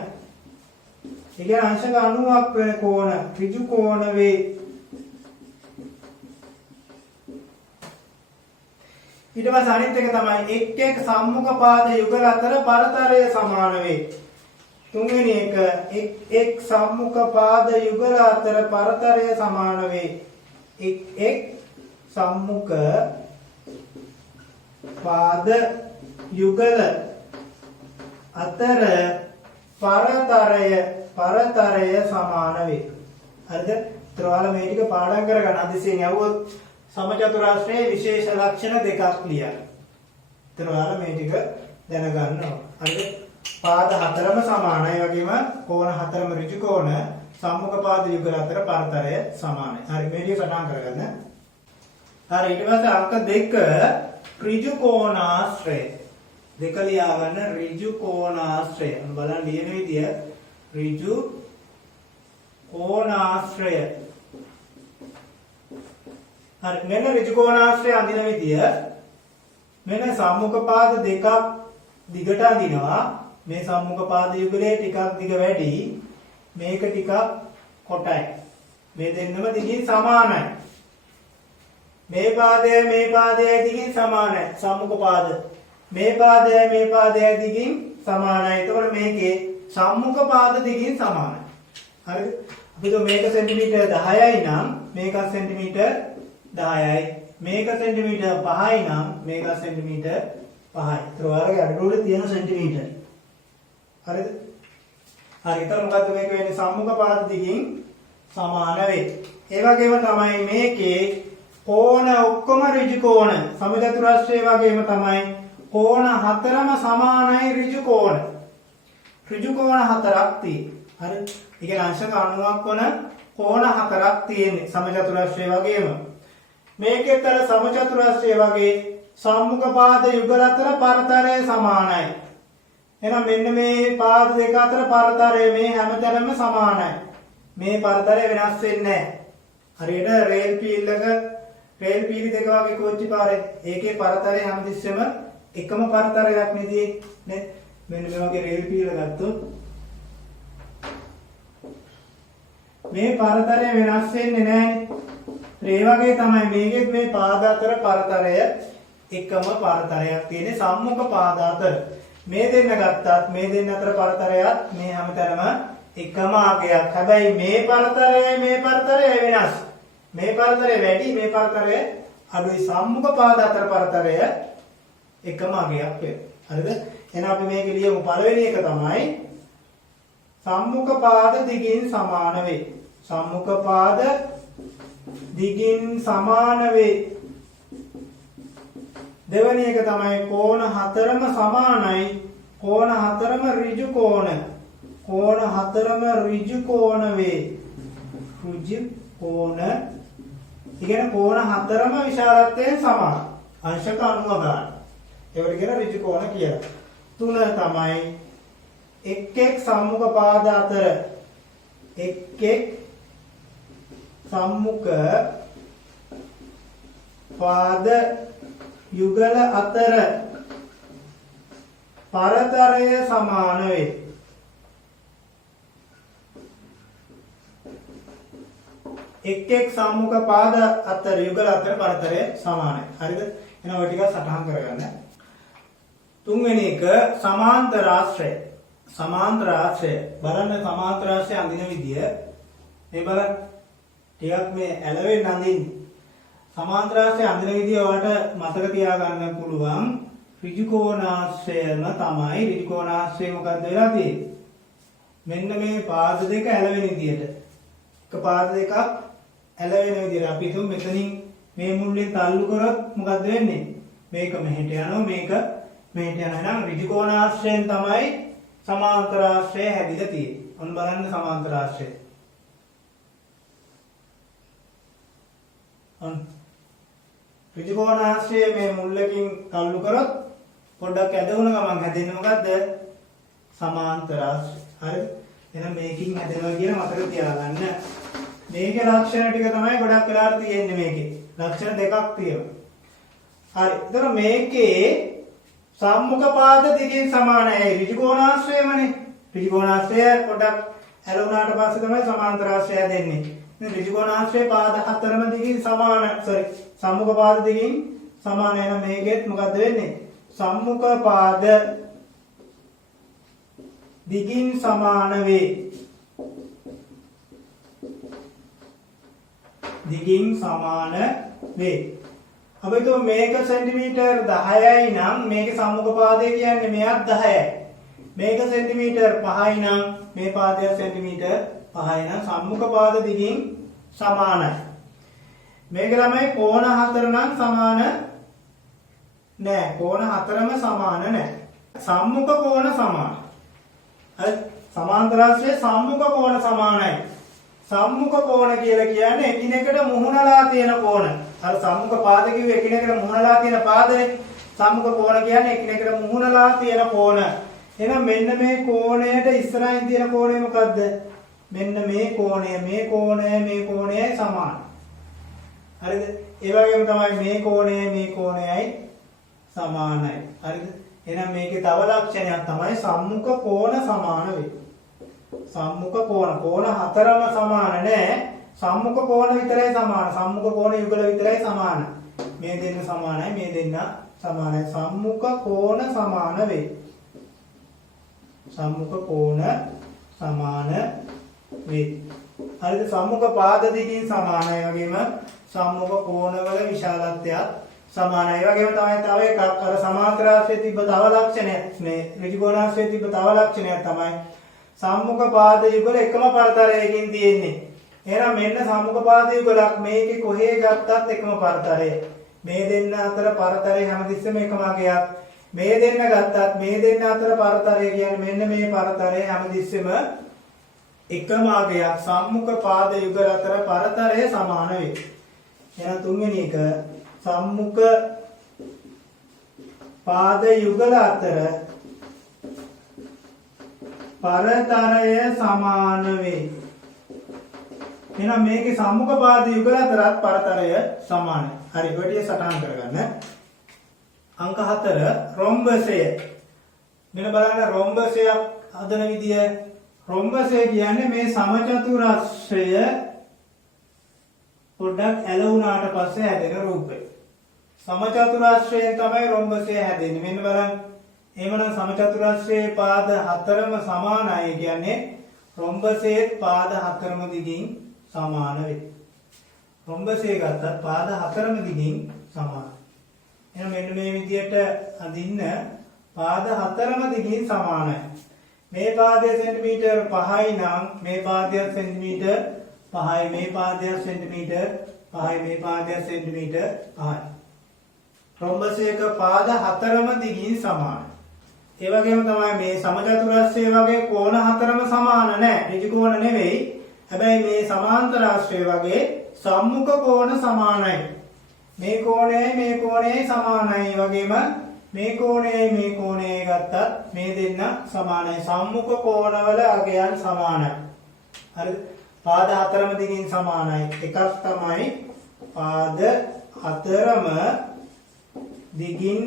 කියන්නේ අංශක 90ක් වෙන කෝණ ඍජු කෝණ වේ. ඊට පස්සේ අනිත් එක තමයි එක් සම්මුඛ පාද යුගල අතර පරතරය සමාන වේ. තුන්වෙනි එක් සම්මුඛ පාද යුගල අතර පරතරය සමාන වේ. එක් සම්මුඛ පාද යුගල අතර පරතරය සමාන වේ. හරිද? ත්‍රිවාල මේ ටික පාඩම් කරගන්න. අදිසියෙන් යවුවොත් සමචතුරාස්‍රයේ විශේෂ ලක්ෂණ දෙකක් ලියන්න. ත්‍රිවාල මේ ටික දැනගන්න ඕන. හරිද? පාද හතරම සමානයි. ඒ වගේම කෝණ හතරම ඍජු කෝණ සම්මුඛ පාද යුගල අතර පරතරය සමානයි. හරි මේ ටික සටහන් කරගන්න. හරි ඊට පස්සේ අංක 2 ඍජු කෝණාශ්‍රය. දෙක ලියා ගන්න ඍජු කෝණාශ්‍රය. බලන්න ලියන විදිය ඍජු කෝණාශ්‍රය. හරි මෙන්න ඍජු කෝණාශ්‍රය අඳින විදිය මෙන්න සම්මුඛ පාද දෙකක් දිගට අඳිනවා. මේ සම්මුඛ පාද යුගලයේ ටිකක් දිග වැඩි. මේක ටිකක් කොටයි. මේ දෙන්නම දිගින් සමානයි. මේ පාදයයි දිගින් සමානයි. සම්මුඛ පාද මේ පාදයයි දිගින් සමානයි. එතකොට මේකේ සම්මුඛ පාද දිගින් සමානයි. හරිද? අපි તો මේක සෙන්ටිමීටර් 10යි නම් මේක සෙන්ටිමීටර් 10යි. මේක සෙන්ටිමීටර් 5යි නම් මේක සෙන්ටිමීටර් 5යි. ඒතර ඔයාලගේ අඩුවල තියෙන සෙන්ටිමීටර්. හරිද? හරි. ඒතර මොකද්ද මේක වෙන්නේ? සම්මුඛ පාද දිගින් සමාන වේ. ඒ වගේම තමයි මේකේ කෝණ ඔක්කොම ඍජු කෝණ. සමචතුරස්‍රය වගේම තමයි කෝණ හතරම සමානයි ඍජු කෝණ. ඍජු කෝණ හතරක් තියෙනවා. හරි? ඒ කියන්නේ අංශක 90ක් වන කෝණ හතරක් තියෙන්නේ සමචතුරස්‍රය වගේම. මේකේතර සමචතුරස්‍රය වගේ සම්මුඛ පාද යුගල අතර පරතරය සමානයි. එහෙනම් මෙන්න මේ පාද දෙක අතර පරතරය මේ හැමතැනම සමානයි. මේ පරතරය වෙනස් වෙන්නේ නැහැ. හරියට රේල් පීලි දෙක වගේ කෝච්චි පාරේ ඒකේ පරතරය හැමතිස්සෙම එකම පරතරයක් නෙදී නේ. මෙන්න මේ වගේ රේල් පීල ගත්තොත් මේ පරතරය වෙනස් වෙන්නේ නැහැ. ඒ වගේ තමයි මේකෙත් මේ පාද අතර පරතරය එකම පරතරයක් තියෙන්නේ සම්මුඛ පාද අතර. මේ දෙන්න ගත්තත් මේ දෙන්න අතර පරතරයත් මේ හැමතැනම එකම ආගයක්. හැබැයි මේ පරතරය වෙනස්. මේ පරතරය වැඩි මේ පරතරය අඩුයි. සම්මුඛ පාද අතර පරතරය එකම ආගයක් වෙනවා. හරිද? එහෙනම් අපි මේක ලියමු. පළවෙනි එක තමයි සම්මුඛ පාද දිගින් සමාන වේ. සම්මුඛ පාද දිගින් සමාන වේ. දෙවෙනි එක තමයි කෝණ හතරම සමානයි. කෝණ හතරම ඍජු කෝණ. කෝණ හතරම ඍජු කෝණ වේ. ඍජු කෝණ. ඉගෙන කෝණ හතරම විශාලත්වයෙන් සමාන. අංශක 90 ගන්න. ඒවට කියන ඍජු කෝණ කියලා. තුන තමයි එක් සම්මුඛ පාද අතර එක් සම්මුඛ පාද යුගල අතර පරතරය සමාන වේ. එක් සම්මුඛ පාද අතර යුගල අතර පරතරය සමානයි. හරිද? එහෙනම් ඔය ටික සටහන් කරගන්න. තුන්වෙනි එක සමාන්තර ආශ්‍රය. සමාන්තර ආශ්‍රය බලන්න සමාන්තර ආශ්‍රය අඳින විදිය මේ බලන්න ටිකක් මේ ඇලවෙන්න අඳින්නේ. සමාන්තර ආශ්‍රය අඳින විදිය ඔයාලට මතක තියාගන්න පුළුවන්. ඍජු කෝණාශ්‍රයම තමයි. ඍජු කෝණාශ්‍රය මොකක්ද වෙලා තියෙන්නේ? මෙන්න මේ පාද දෙක ඇලවෙන විදියට. එක පාද දෙකක් ඇලවෙන විදියට අපි හිතමු මෙතනින් මේ මුල්ලෙන් තල්ලු කරොත් මොකද්ද වෙන්නේ? මේක මෙහෙට යනවා මේක මෙහෙට යනවා. එහෙනම් ඍජු කෝණාශ්‍රයෙන් තමයි සමාන්තර ආශ්‍රය හැදිලා තියෙන්නේ. ඔන්න බලන්න සමාන්තර ආශ්‍රය. ඍජු කෝණාශ්‍රය මේ මුල්ලකින් තල්ලු කරොත් පොඩ්ඩක් ඇදවුන ගමන් හැදෙන්නේ මොකද්ද? සමාන්තර ආශ්‍රය. හරිද? එහෙනම් මේකින් හැදෙනවා කියන මතක තියාගන්න. මේකේ ලක්ෂණ ටික තමයි ගොඩක් වෙලාවට තියෙන්නේ මේකේ. ලක්ෂණ දෙකක් තියෙනවා. හරි. එතකොට මේකේ සම්මුඛ පාද දෙකෙන් සමානයි. ඍජු කෝණාශ්‍රයමනේ. ඍජු කෝණාශ්‍රය පොඩ්ඩක් ඇලුනාට පස්සේ තමයි සමාන්තර ආශ්‍රය දෙන්නේ. මේ ඍජු කෝණාශ්‍රය පාද හතරම දෙකෙන් සමාන. සම්මුඛ පාද දෙකෙන් සමාන. එහෙනම් මේකෙත් මොකද්ද වෙන්නේ? සම්මුඛ පාද දිගින් සමාන වේ. දිගින් සමාන වේ. අපි તો මේක සෙන්ටිමීටර් 10යි නම් මේකේ සම්මුඛ පාදය කියන්නේ මෙයත් 10යි. මේක සෙන්ටිමීටර් 5යි නම් මේ පාදය සෙන්ටිමීටර් 5යි නම් සම්මුඛ පාද දිගින් සමානයි. මේක ළමයි කෝණ හතර නම් සමාන නෑ. කෝණ හතරම සමාන නෑ. සම්මුඛ කෝණ සමානයි. හරි සමාන්තර ආශ්‍රය සම්මුඛ කෝණ සමානයි. සම්මුඛ කෝණ කියලා කියන්නේ එකිනෙකට මුහුණලා තියෙන කෝණ. අර සම්මුඛ පාද කිව්වේ එකිනෙකට මුහුණලා තියෙන පාදනේ. සම්මුඛ කෝණ කියන්නේ එකිනෙකට මුහුණලා තියෙන කෝණ. එහෙනම් මෙන්න මේ කෝණයට ඉස්සරහින් තියෙන කෝණය මොකද්ද? මෙන්න මේ කෝණය මේ කෝණයයි සමාන. හරිද? ඒ වගේම තමයි මේ කෝණයයි සමානයි. හරිද? එහෙනම් මේකේ තව ලක්ෂණයක් තමයි සම්මුඛ කෝණ සමාන වේ. සම්මුඛ කෝණ හතරම සමාන නෑ. සම්මුඛ කෝණ විතරයි සමාන. සම්මුඛ කෝණ යුගල විතරයි සමාන. මේ දෙන්න සමානයි මේ දෙන්න සමානයි. සම්මුඛ කෝණ සමාන වේ. සම්මුඛ කෝණ සමාන වේ. හරිද? සම්මුඛ පාද දෙකකින් සමානයි. වගේම සම්මුඛ කෝණවල විශාලත්වයත් සමානයි. ඒ වගේම තමයි තව එකක් අර සමාන්තර ආශ්‍රයේ තිබ්බ තව ලක්ෂණයක් මේ ඍජු කෝණාශ්‍රයේ තිබ්බ තව ලක්ෂණයක් තමයි සම්මුඛ පාද යුගල එකම පරතරයකින් තියෙන්නේ. එහෙනම් මෙන්න සම්මුඛ පාද යුගලක් මේකේ කොහේ ගත්තත් එකම පරතරය. මේ දෙන්න අතර පරතරය හැමතිස්සෙම එකම අගයක්. මේ දෙන්න ගත්තත් මේ දෙන්න අතර පරතරය කියන්නේ මෙන්න මේ පරතරය හැමතිස්සෙම එකම අගයක්. සම්මුඛ පාද යුගල අතර පරතරය සමාන වේ. එහෙනම් තුන්වෙනි එක සම්මුඛ පාද යුගල අතර පරතරය සමාන වේ. එහෙනම් මේකේ සම්මුඛ පාද යුගල අතරත් පරතරය සමානයි. හරි ඔය ටික සටහන් කරගන්න. අංක 4 රොම්බසය. මෙන්න බලන්න රොම්බසයක් හදන විදිය. රොම්බසය කියන්නේ මේ සමචතුරස්‍රය පොඩ්ඩක් ඇලුනාට පස්සේ හැදෙන රූපය. සමචතුරස්‍රයෙන් තමයි රොම්බසය හැදෙන්නේ. මෙන්න බලන්න. එහෙමනම් සමචතුරස්‍රයේ පාද හතරම සමානයි කියන්නේ රොම්බසයේ පාද හතරම දිගින් සමාන වේ. රොම්බසය ගත්තත් පාද හතරම දිගින් සමානයි. එහෙනම් මෙන්න මේ විදිහට අඳින්න පාද හතරම දිගින් සමානයි. මේ පාදය සෙන්ටිමීටර් 5යි නම් මේ පාදය සෙන්ටිමීටර් 5යි. මේ පාදය සෙන්ටිමීටර් 5යි. මේ පාදය සෙන්ටිමීටර් 5යි. රොම්බසයක පාද හතරම දිගින් සමානයි. ඒ වගේම තමයි මේ සමචතුරස්‍රය වගේ කෝණ හතරම සමාන නැහැ. ඍජු කෝණ නෙවෙයි. හැබැයි මේ සමාන්තර ආශ්‍රය වගේ සම්මුඛ කෝණ සමානයි. මේ කෝණයයි සමානයි. වගේම මේ කෝණයයි ගත්තත් මේ දෙන්න සමානයි. සම්මුඛ කෝණවල අගයන් සමානයි. හරිද? පාද හතරම දිගින් සමානයි. එකක් තමයි පාද හතරම දිගින්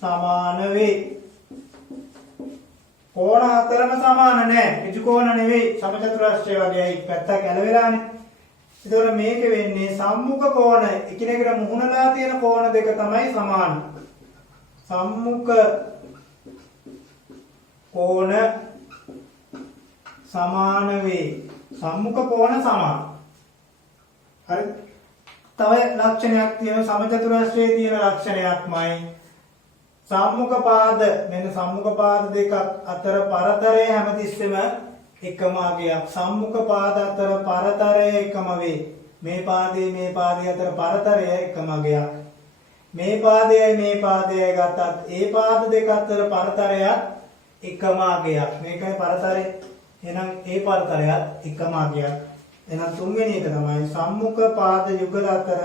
සමාන වේ. කෝණ හතරම සමාන නැහැ. ඍජු කෝණ නෙවෙයි. සමචතුරස්‍රය වගේයි පැත්තක් ඇලවෙලානේ. එතකොට මේක වෙන්නේ සම්මුඛ කෝණ එකිනෙකට මුහුණලා තියෙන කෝණ දෙක තමයි සමාන. සම්මුඛ කෝණ සමාන වේ. සම්මුඛ කෝණ සමාන. හරි. තව ලක්ෂණයක් තියෙනවා සමචතුරස්‍රයේ තියෙන ලක්ෂණයක්මයි සම්මුඛ පාද. මෙන්න සම්මුඛ පාද දෙක අතර පරතරය හැමතිස්සෙම එකම අගයක්. සම්මුඛ පාද අතර පරතරය එකම වේ. මේ පාදයේ අතර පරතරය එකම අගයක්. මේ පාදයයි ගත්තත් ඒ පාද දෙක අතර පරතරයත් එකම අගයක්. මේකයි පරතරය. එහෙනම් ඒ පරතරයත් එකම අගයක්. එහෙනම් තුන්වෙනි එක තමයි සම්මුඛ පාද යුගල අතර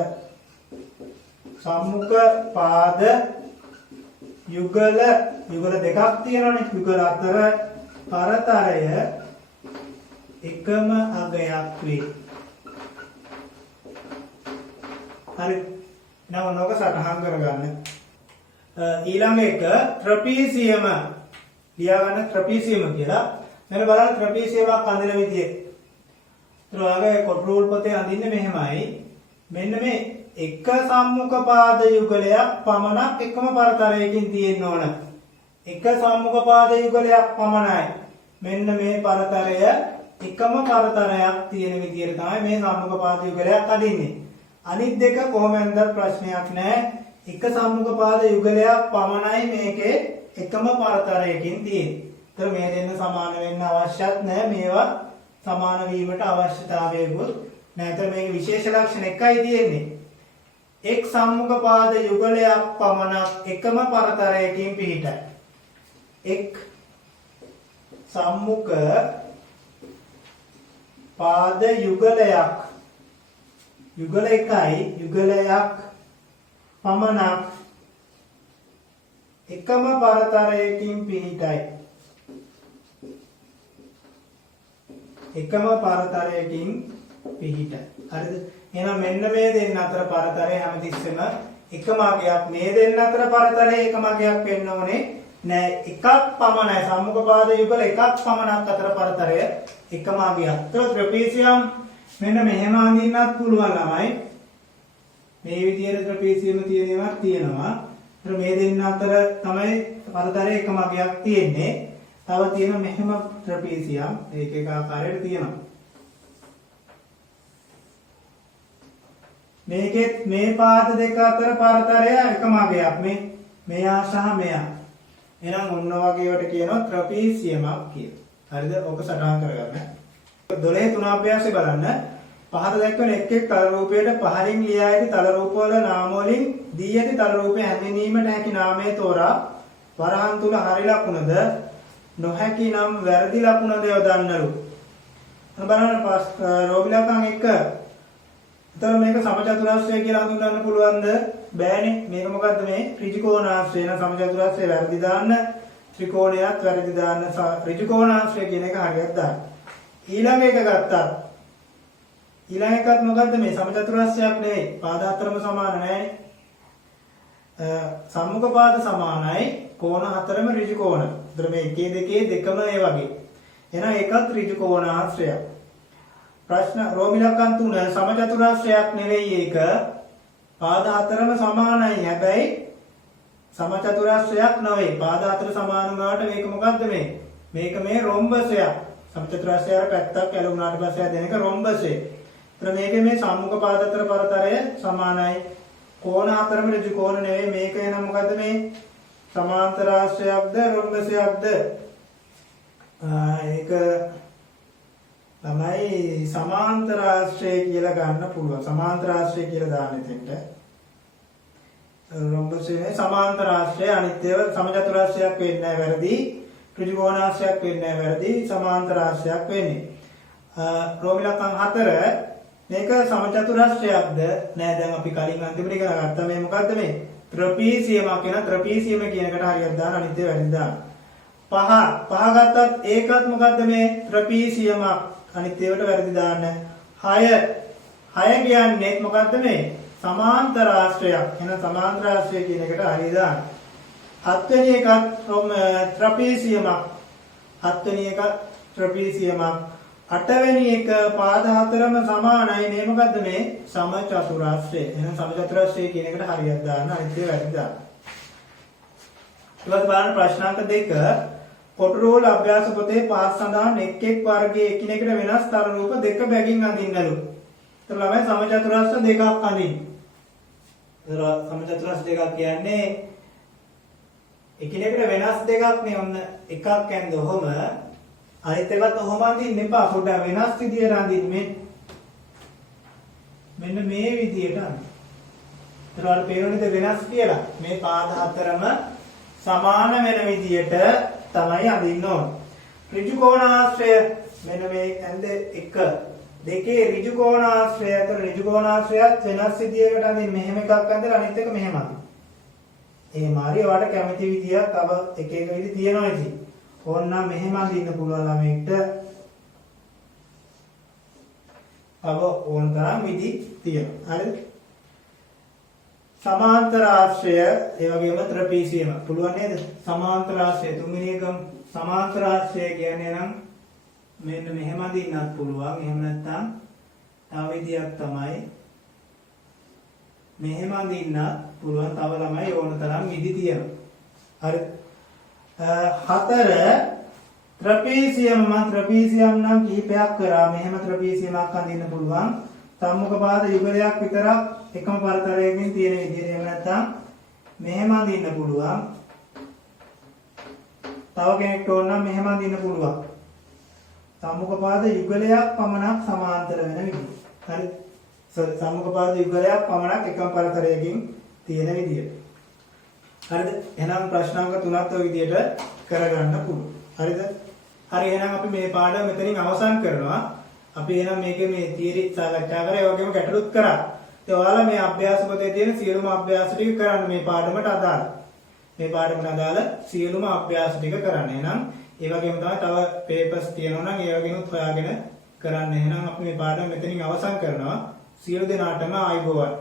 සම්මුඛ පාද යුගල දෙකක් තියෙනවානේ. යුගල අතර පරතරය එකම අගයක් වේ. හරි. now නෝක සටහන් කරගන්න. ඊළඟ එක ට්‍රපීසියම. ලියා ගන්න ට්‍රපීසියම කියලා. මෙන්න බලන්න ට්‍රපීසියමක් අඳින විදිය. ඊළඟ කොට්රූල් පොතේ අඳින්නේ මෙහෙමයි. මෙන්න මේ එක සම්මුඛ පාද යුගලයක් පමණක් එකම පරතරයකින් තියෙන්න ඕන. එක සම්මුඛ පාද යුගලයක් පමණයි. මෙන්න මේ පරතරය එකම පරතරයක් තියෙන විදියට තමයි මේ සම්මුඛ පාද යුගලයක් අඳින්නේ. අනිත් දෙක කොහොමද ප්‍රශ්නයක් නැහැ. එක සම්මුඛ පාද යුගලයක් පමණයි මේකේ එකම පරතරයකින් තියෙන්නේ. ඒතර මේ දෙන්න සමාන වෙන්න අවශ්‍යත් නැහැ. මේවා සමාන වීමට අවශ්‍යතාවයකුත් නැහැ. මේක විශේෂ ලක්ෂණ එකයි තියෙන්නේ. එක් සම්මුඛ පාද යුගලයක් පමණක් එකම පරතරයකින් පිහිටයි. එක් සම්මුඛ පාද යුගලයක් යුගල එකයි යුගලයක් පමණක් එකම පරතරයකින් පිහිටයි. එකම පරතරයකින් පිහිටයි. හරිද? එහෙනම් මෙන්න මේ දෙන්න අතර පරතරය හැමතිස්සෙම එකම අගයක්. මේ දෙන්න අතර පරතරය එකම අගයක් වෙන්න ඕනේ නෑ. එකක් පමණයි. සම්මුඛ පාද යුගල එකක් පමණක් අතර පරතරය එකම අගයක්. ඒත් ට්‍රපීසියම් මෙන්න මෙහෙම අඳින්නත් පුළුවන් ළමයි. මේ විදිහට ට්‍රපීසියම් තියෙනවා. ඒත් මේ දෙන්න අතර තමයි පරතරය එකම අගයක් තියෙන්නේ. තව තියෙන මෙහෙම ට්‍රපීසියම් ඒක එක ආකාරයකට තියෙනවා. මේකෙත් මේ පාද දෙක අතර පරතරය එකම අගයක්. මෙයා සහ මෙයා. එහෙනම් ඔන්න වගේවට කියනවා ට්‍රපීසියමක් කියලා. හරිද? ඔක සටහන් කරගන්න. 12 තුන අභ්‍යාසය බලන්න. පහත දැක්වෙන එක් එක් තල රූපයට පහලින් ලියා ඇති තල රූපවල නාම වලින් දී ඇති තල රූපය හැඳින්වීමට හැකි නාමය තෝරා වරහන් තුල හරි ලකුණද නොහැකි නම් වැරදි ලකුණද යොදන්නලු. බලන්න රෝගිලකම් 1. එතන මේක සමචතුරස්‍රය කියලා හඳුන්වන්න පුළුවන්ද? බෑනේ. මේක මොකද්ද මේ? ත්‍රිකෝණාශ්‍රය. න සමචතුරස්‍රය වැරදි දාන්න, ත්‍රිකෝණයත් වැරදි දාන්න, ත්‍රිකෝණාශ්‍රය කියන එක හරියට දාන්න. ඊළඟ එක ගත්තා. ඊළඟ එකත් මොකද්ද මේ? සමචතුරස්‍රයක් නෙවෙයි. පාද හතරම සමාන නැහැ. සම්මුඛ පාද සමානයි. කෝණ හතරම ඍජු කෝණ. ඒතර මේ එකේ දෙකේ දෙකම ඒ වගේ. එහෙනම් ඒකත් ඍජු කෝණාශ්‍රයක්. ප්‍රශ්න රෝමිලකම් 3 සමචතුරස්‍රයක් නෙවෙයි ඒක. පාද හතරම සමානයි. හැබැයි සමචතුරස්‍රයක් නෙවෙයි. පාද හතර සමාන වුණාට මේක මොකද්ද මේ? මේක මේ රොම්බසයක්. සමචතුරස්‍රයර පැත්තක් ඇලුනාට පස්සේ දෙන එක රොම්බසය. ඒතර මේකේ මේ සම්මුඛ පාද අතර පරතරය සමානයි. කෝණ හතරම ඍජු කෝණ නෙවෙයි. මේක එනම් මොකද්ද මේ? සමාන්තරාශ්‍රයක්ද රොම්බසයක්ද? ඒක තමයි සමාන්තරාශ්‍රය කියලා ගන්න පුළුවන්. සමාන්තරාශ්‍රය කියලා දාන්න එතෙන්ට. රොම්බසයේ සමාන්තරාශ්‍රය අනිත් ඒවා සමචතුරාශ්‍රයක් වෙන්නේ නැහැ වැරදි. ත්‍රිකෝණාශ්‍රයක් වෙන්නේ නැහැ වැරදි. සමාන්තරාශ්‍රයක් වෙන්නේ. රෝමිලකම් 4 මේක සමචතුරාශ්‍රයක්ද? නෑ දැන් අපි කලින් අන්තිමට ඉගෙන ගත්තා මේ මොකද්ද මේ? ත්‍රපීසියමක් කියන ත්‍රපීසියම කියන එකට හරියට දාන්න අනිත් ඒවා වැරදි දාන්න. 5 ගත්තත් ඒකත් මොකද්ද මේ? ත්‍රපීසියමක්. අනිත් ඒවට වැරදි දාන්න. 6 කියන්නේ මොකද්ද මේ? සමාන්තරාශ්‍රයක්. එහෙනම් සමාන්තරාශ්‍රය කියන එකට හරිය දාන්න. 7 වෙනි එකත් ත්‍රපීසියමක්. 7 වෙනි එක ත්‍රපීසියමක්. අටවෙනි එක පාද හතරම සමානයි. මේ මොකද්ද මේ සමචතුරස්‍රය. එහෙනම් සමචතුරස්‍රය කියන එකට හරියක් දාන්න, අනිත් ඒවා වැරදි දාන්න. ඊළඟ බලන්න ප්‍රශ්නාංක 2. කොටරෝල් අභ්‍යාස පොතේ පාස් සඳහන් එක් වර්ගයේ එකිනෙකට වෙනස් තර රූප දෙක බැගින් අඳින්නලු. ඒතර ළමයි සමචතුරස්‍ර දෙකක් අඳින්න. ඒතර සමචතුරස්‍ර දෙකක් කියන්නේ එකිනෙකට වෙනස් දෙකක් නේ. ඔන්න එකක් ඇඳ ඔහොම අනිත් එකත් ඔහොම අඳින්න එපා. පොඩ්ඩක් වෙනස් විදියට අඳින්න. මෙන්න මේ විදියට අඳින්න. ඒතර වල පේනොනේ වෙනස් කියලා. මේ පාද හතරම සමාන වෙන විදියට තමයි අඳින්න ඕන. ඍජු කෝණාශ්‍රය මෙන්න මේ ඇඳ 1 දෙකේ ඍජු කෝණාශ්‍රය අතර ඍජු කෝණාශ්‍රයත් වෙනස් විදියකට අඳින්න. මෙහෙම එකක් අඳලා අනිත් එක මෙහෙම අඳින්න. එහෙම හරි ඔයාලට කැමති විදියක් තව එක එක විදි තියෙනවා ඉතින්. ඕනනම් මෙහෙම අඳින්න පුළුවන් ළමෙක්ට. තව ඕන තරම් විදි තියෙනවා. හරිද? සමාන්තර ආශ්‍රය ඒ වගේම ත්‍රපීසියම පුළුවන් නේද? සමාන්තර ආශ්‍රය තුන්වෙනි එකම සමාන්තර ආශ්‍රය කියන්නේ නම් මෙන්න මෙහෙම අඳින්නත් පුළුවන්. එහෙම නැත්නම් තව විදියක් තමයි මෙහෙම අඳින්නත් පුළුවන්. තව ළමයි ඕන තරම් විදි තියෙනවා. හරි. 4 ත්‍රපීසියම ත්‍රපීසියම් නම් කිහිපයක් කරා. මෙහෙම ත්‍රපීසියමක් අඳින්න පුළුවන්. සම්මුඛ පාද යුගලයක් විතරක් එකම පරතරයකින් තියෙන විදිහට. එහෙම නැත්නම් මෙහෙම අඳින්න පුළුවන්. තව කෙනෙක්ට ඕන නම් මෙහෙම අඳින්න පුළුවන්. සම්මුඛ පාද යුගලයක් පමණක් සමාන්තර වෙන විදිහ. හරි. සම්මුඛ පාද යුගලයක් පමණක් එකම පරතරයකින් තියෙන විදිහට. හරිද? එහෙනම් ප්‍රශ්නාංක 3ත් ඔය විදිහට කරගන්න පුළුවන්. හරිද? හරි. එහෙනම් අපි මේ පාඩම මෙතනින් අවසන් කරනවා. අපි එහෙනම් මේකේ මේ තියරි සාකච්ඡා කරා. ඒ වගේම ගැටලුත් කරා. ඒ ඔයාලා මේ අභ්‍යාස පොතේ තියෙන සියලුම අභ්‍යාස ටික කරන්න මේ පාඩමට අදාළ. මේ පාඩමට අදාළ සියලුම අභ්‍යාස ටික කරන්න. එහෙනම් ඒ වගේම තමයි තව පේපර්ස් තියෙනවා නම් ඒ වගේනුත් හොයාගෙන කරන්න. එහෙනම් අපි මේ පාඩම මෙතනින් අවසන් කරනවා. සියලු දෙනාටම ආයුබෝවන්.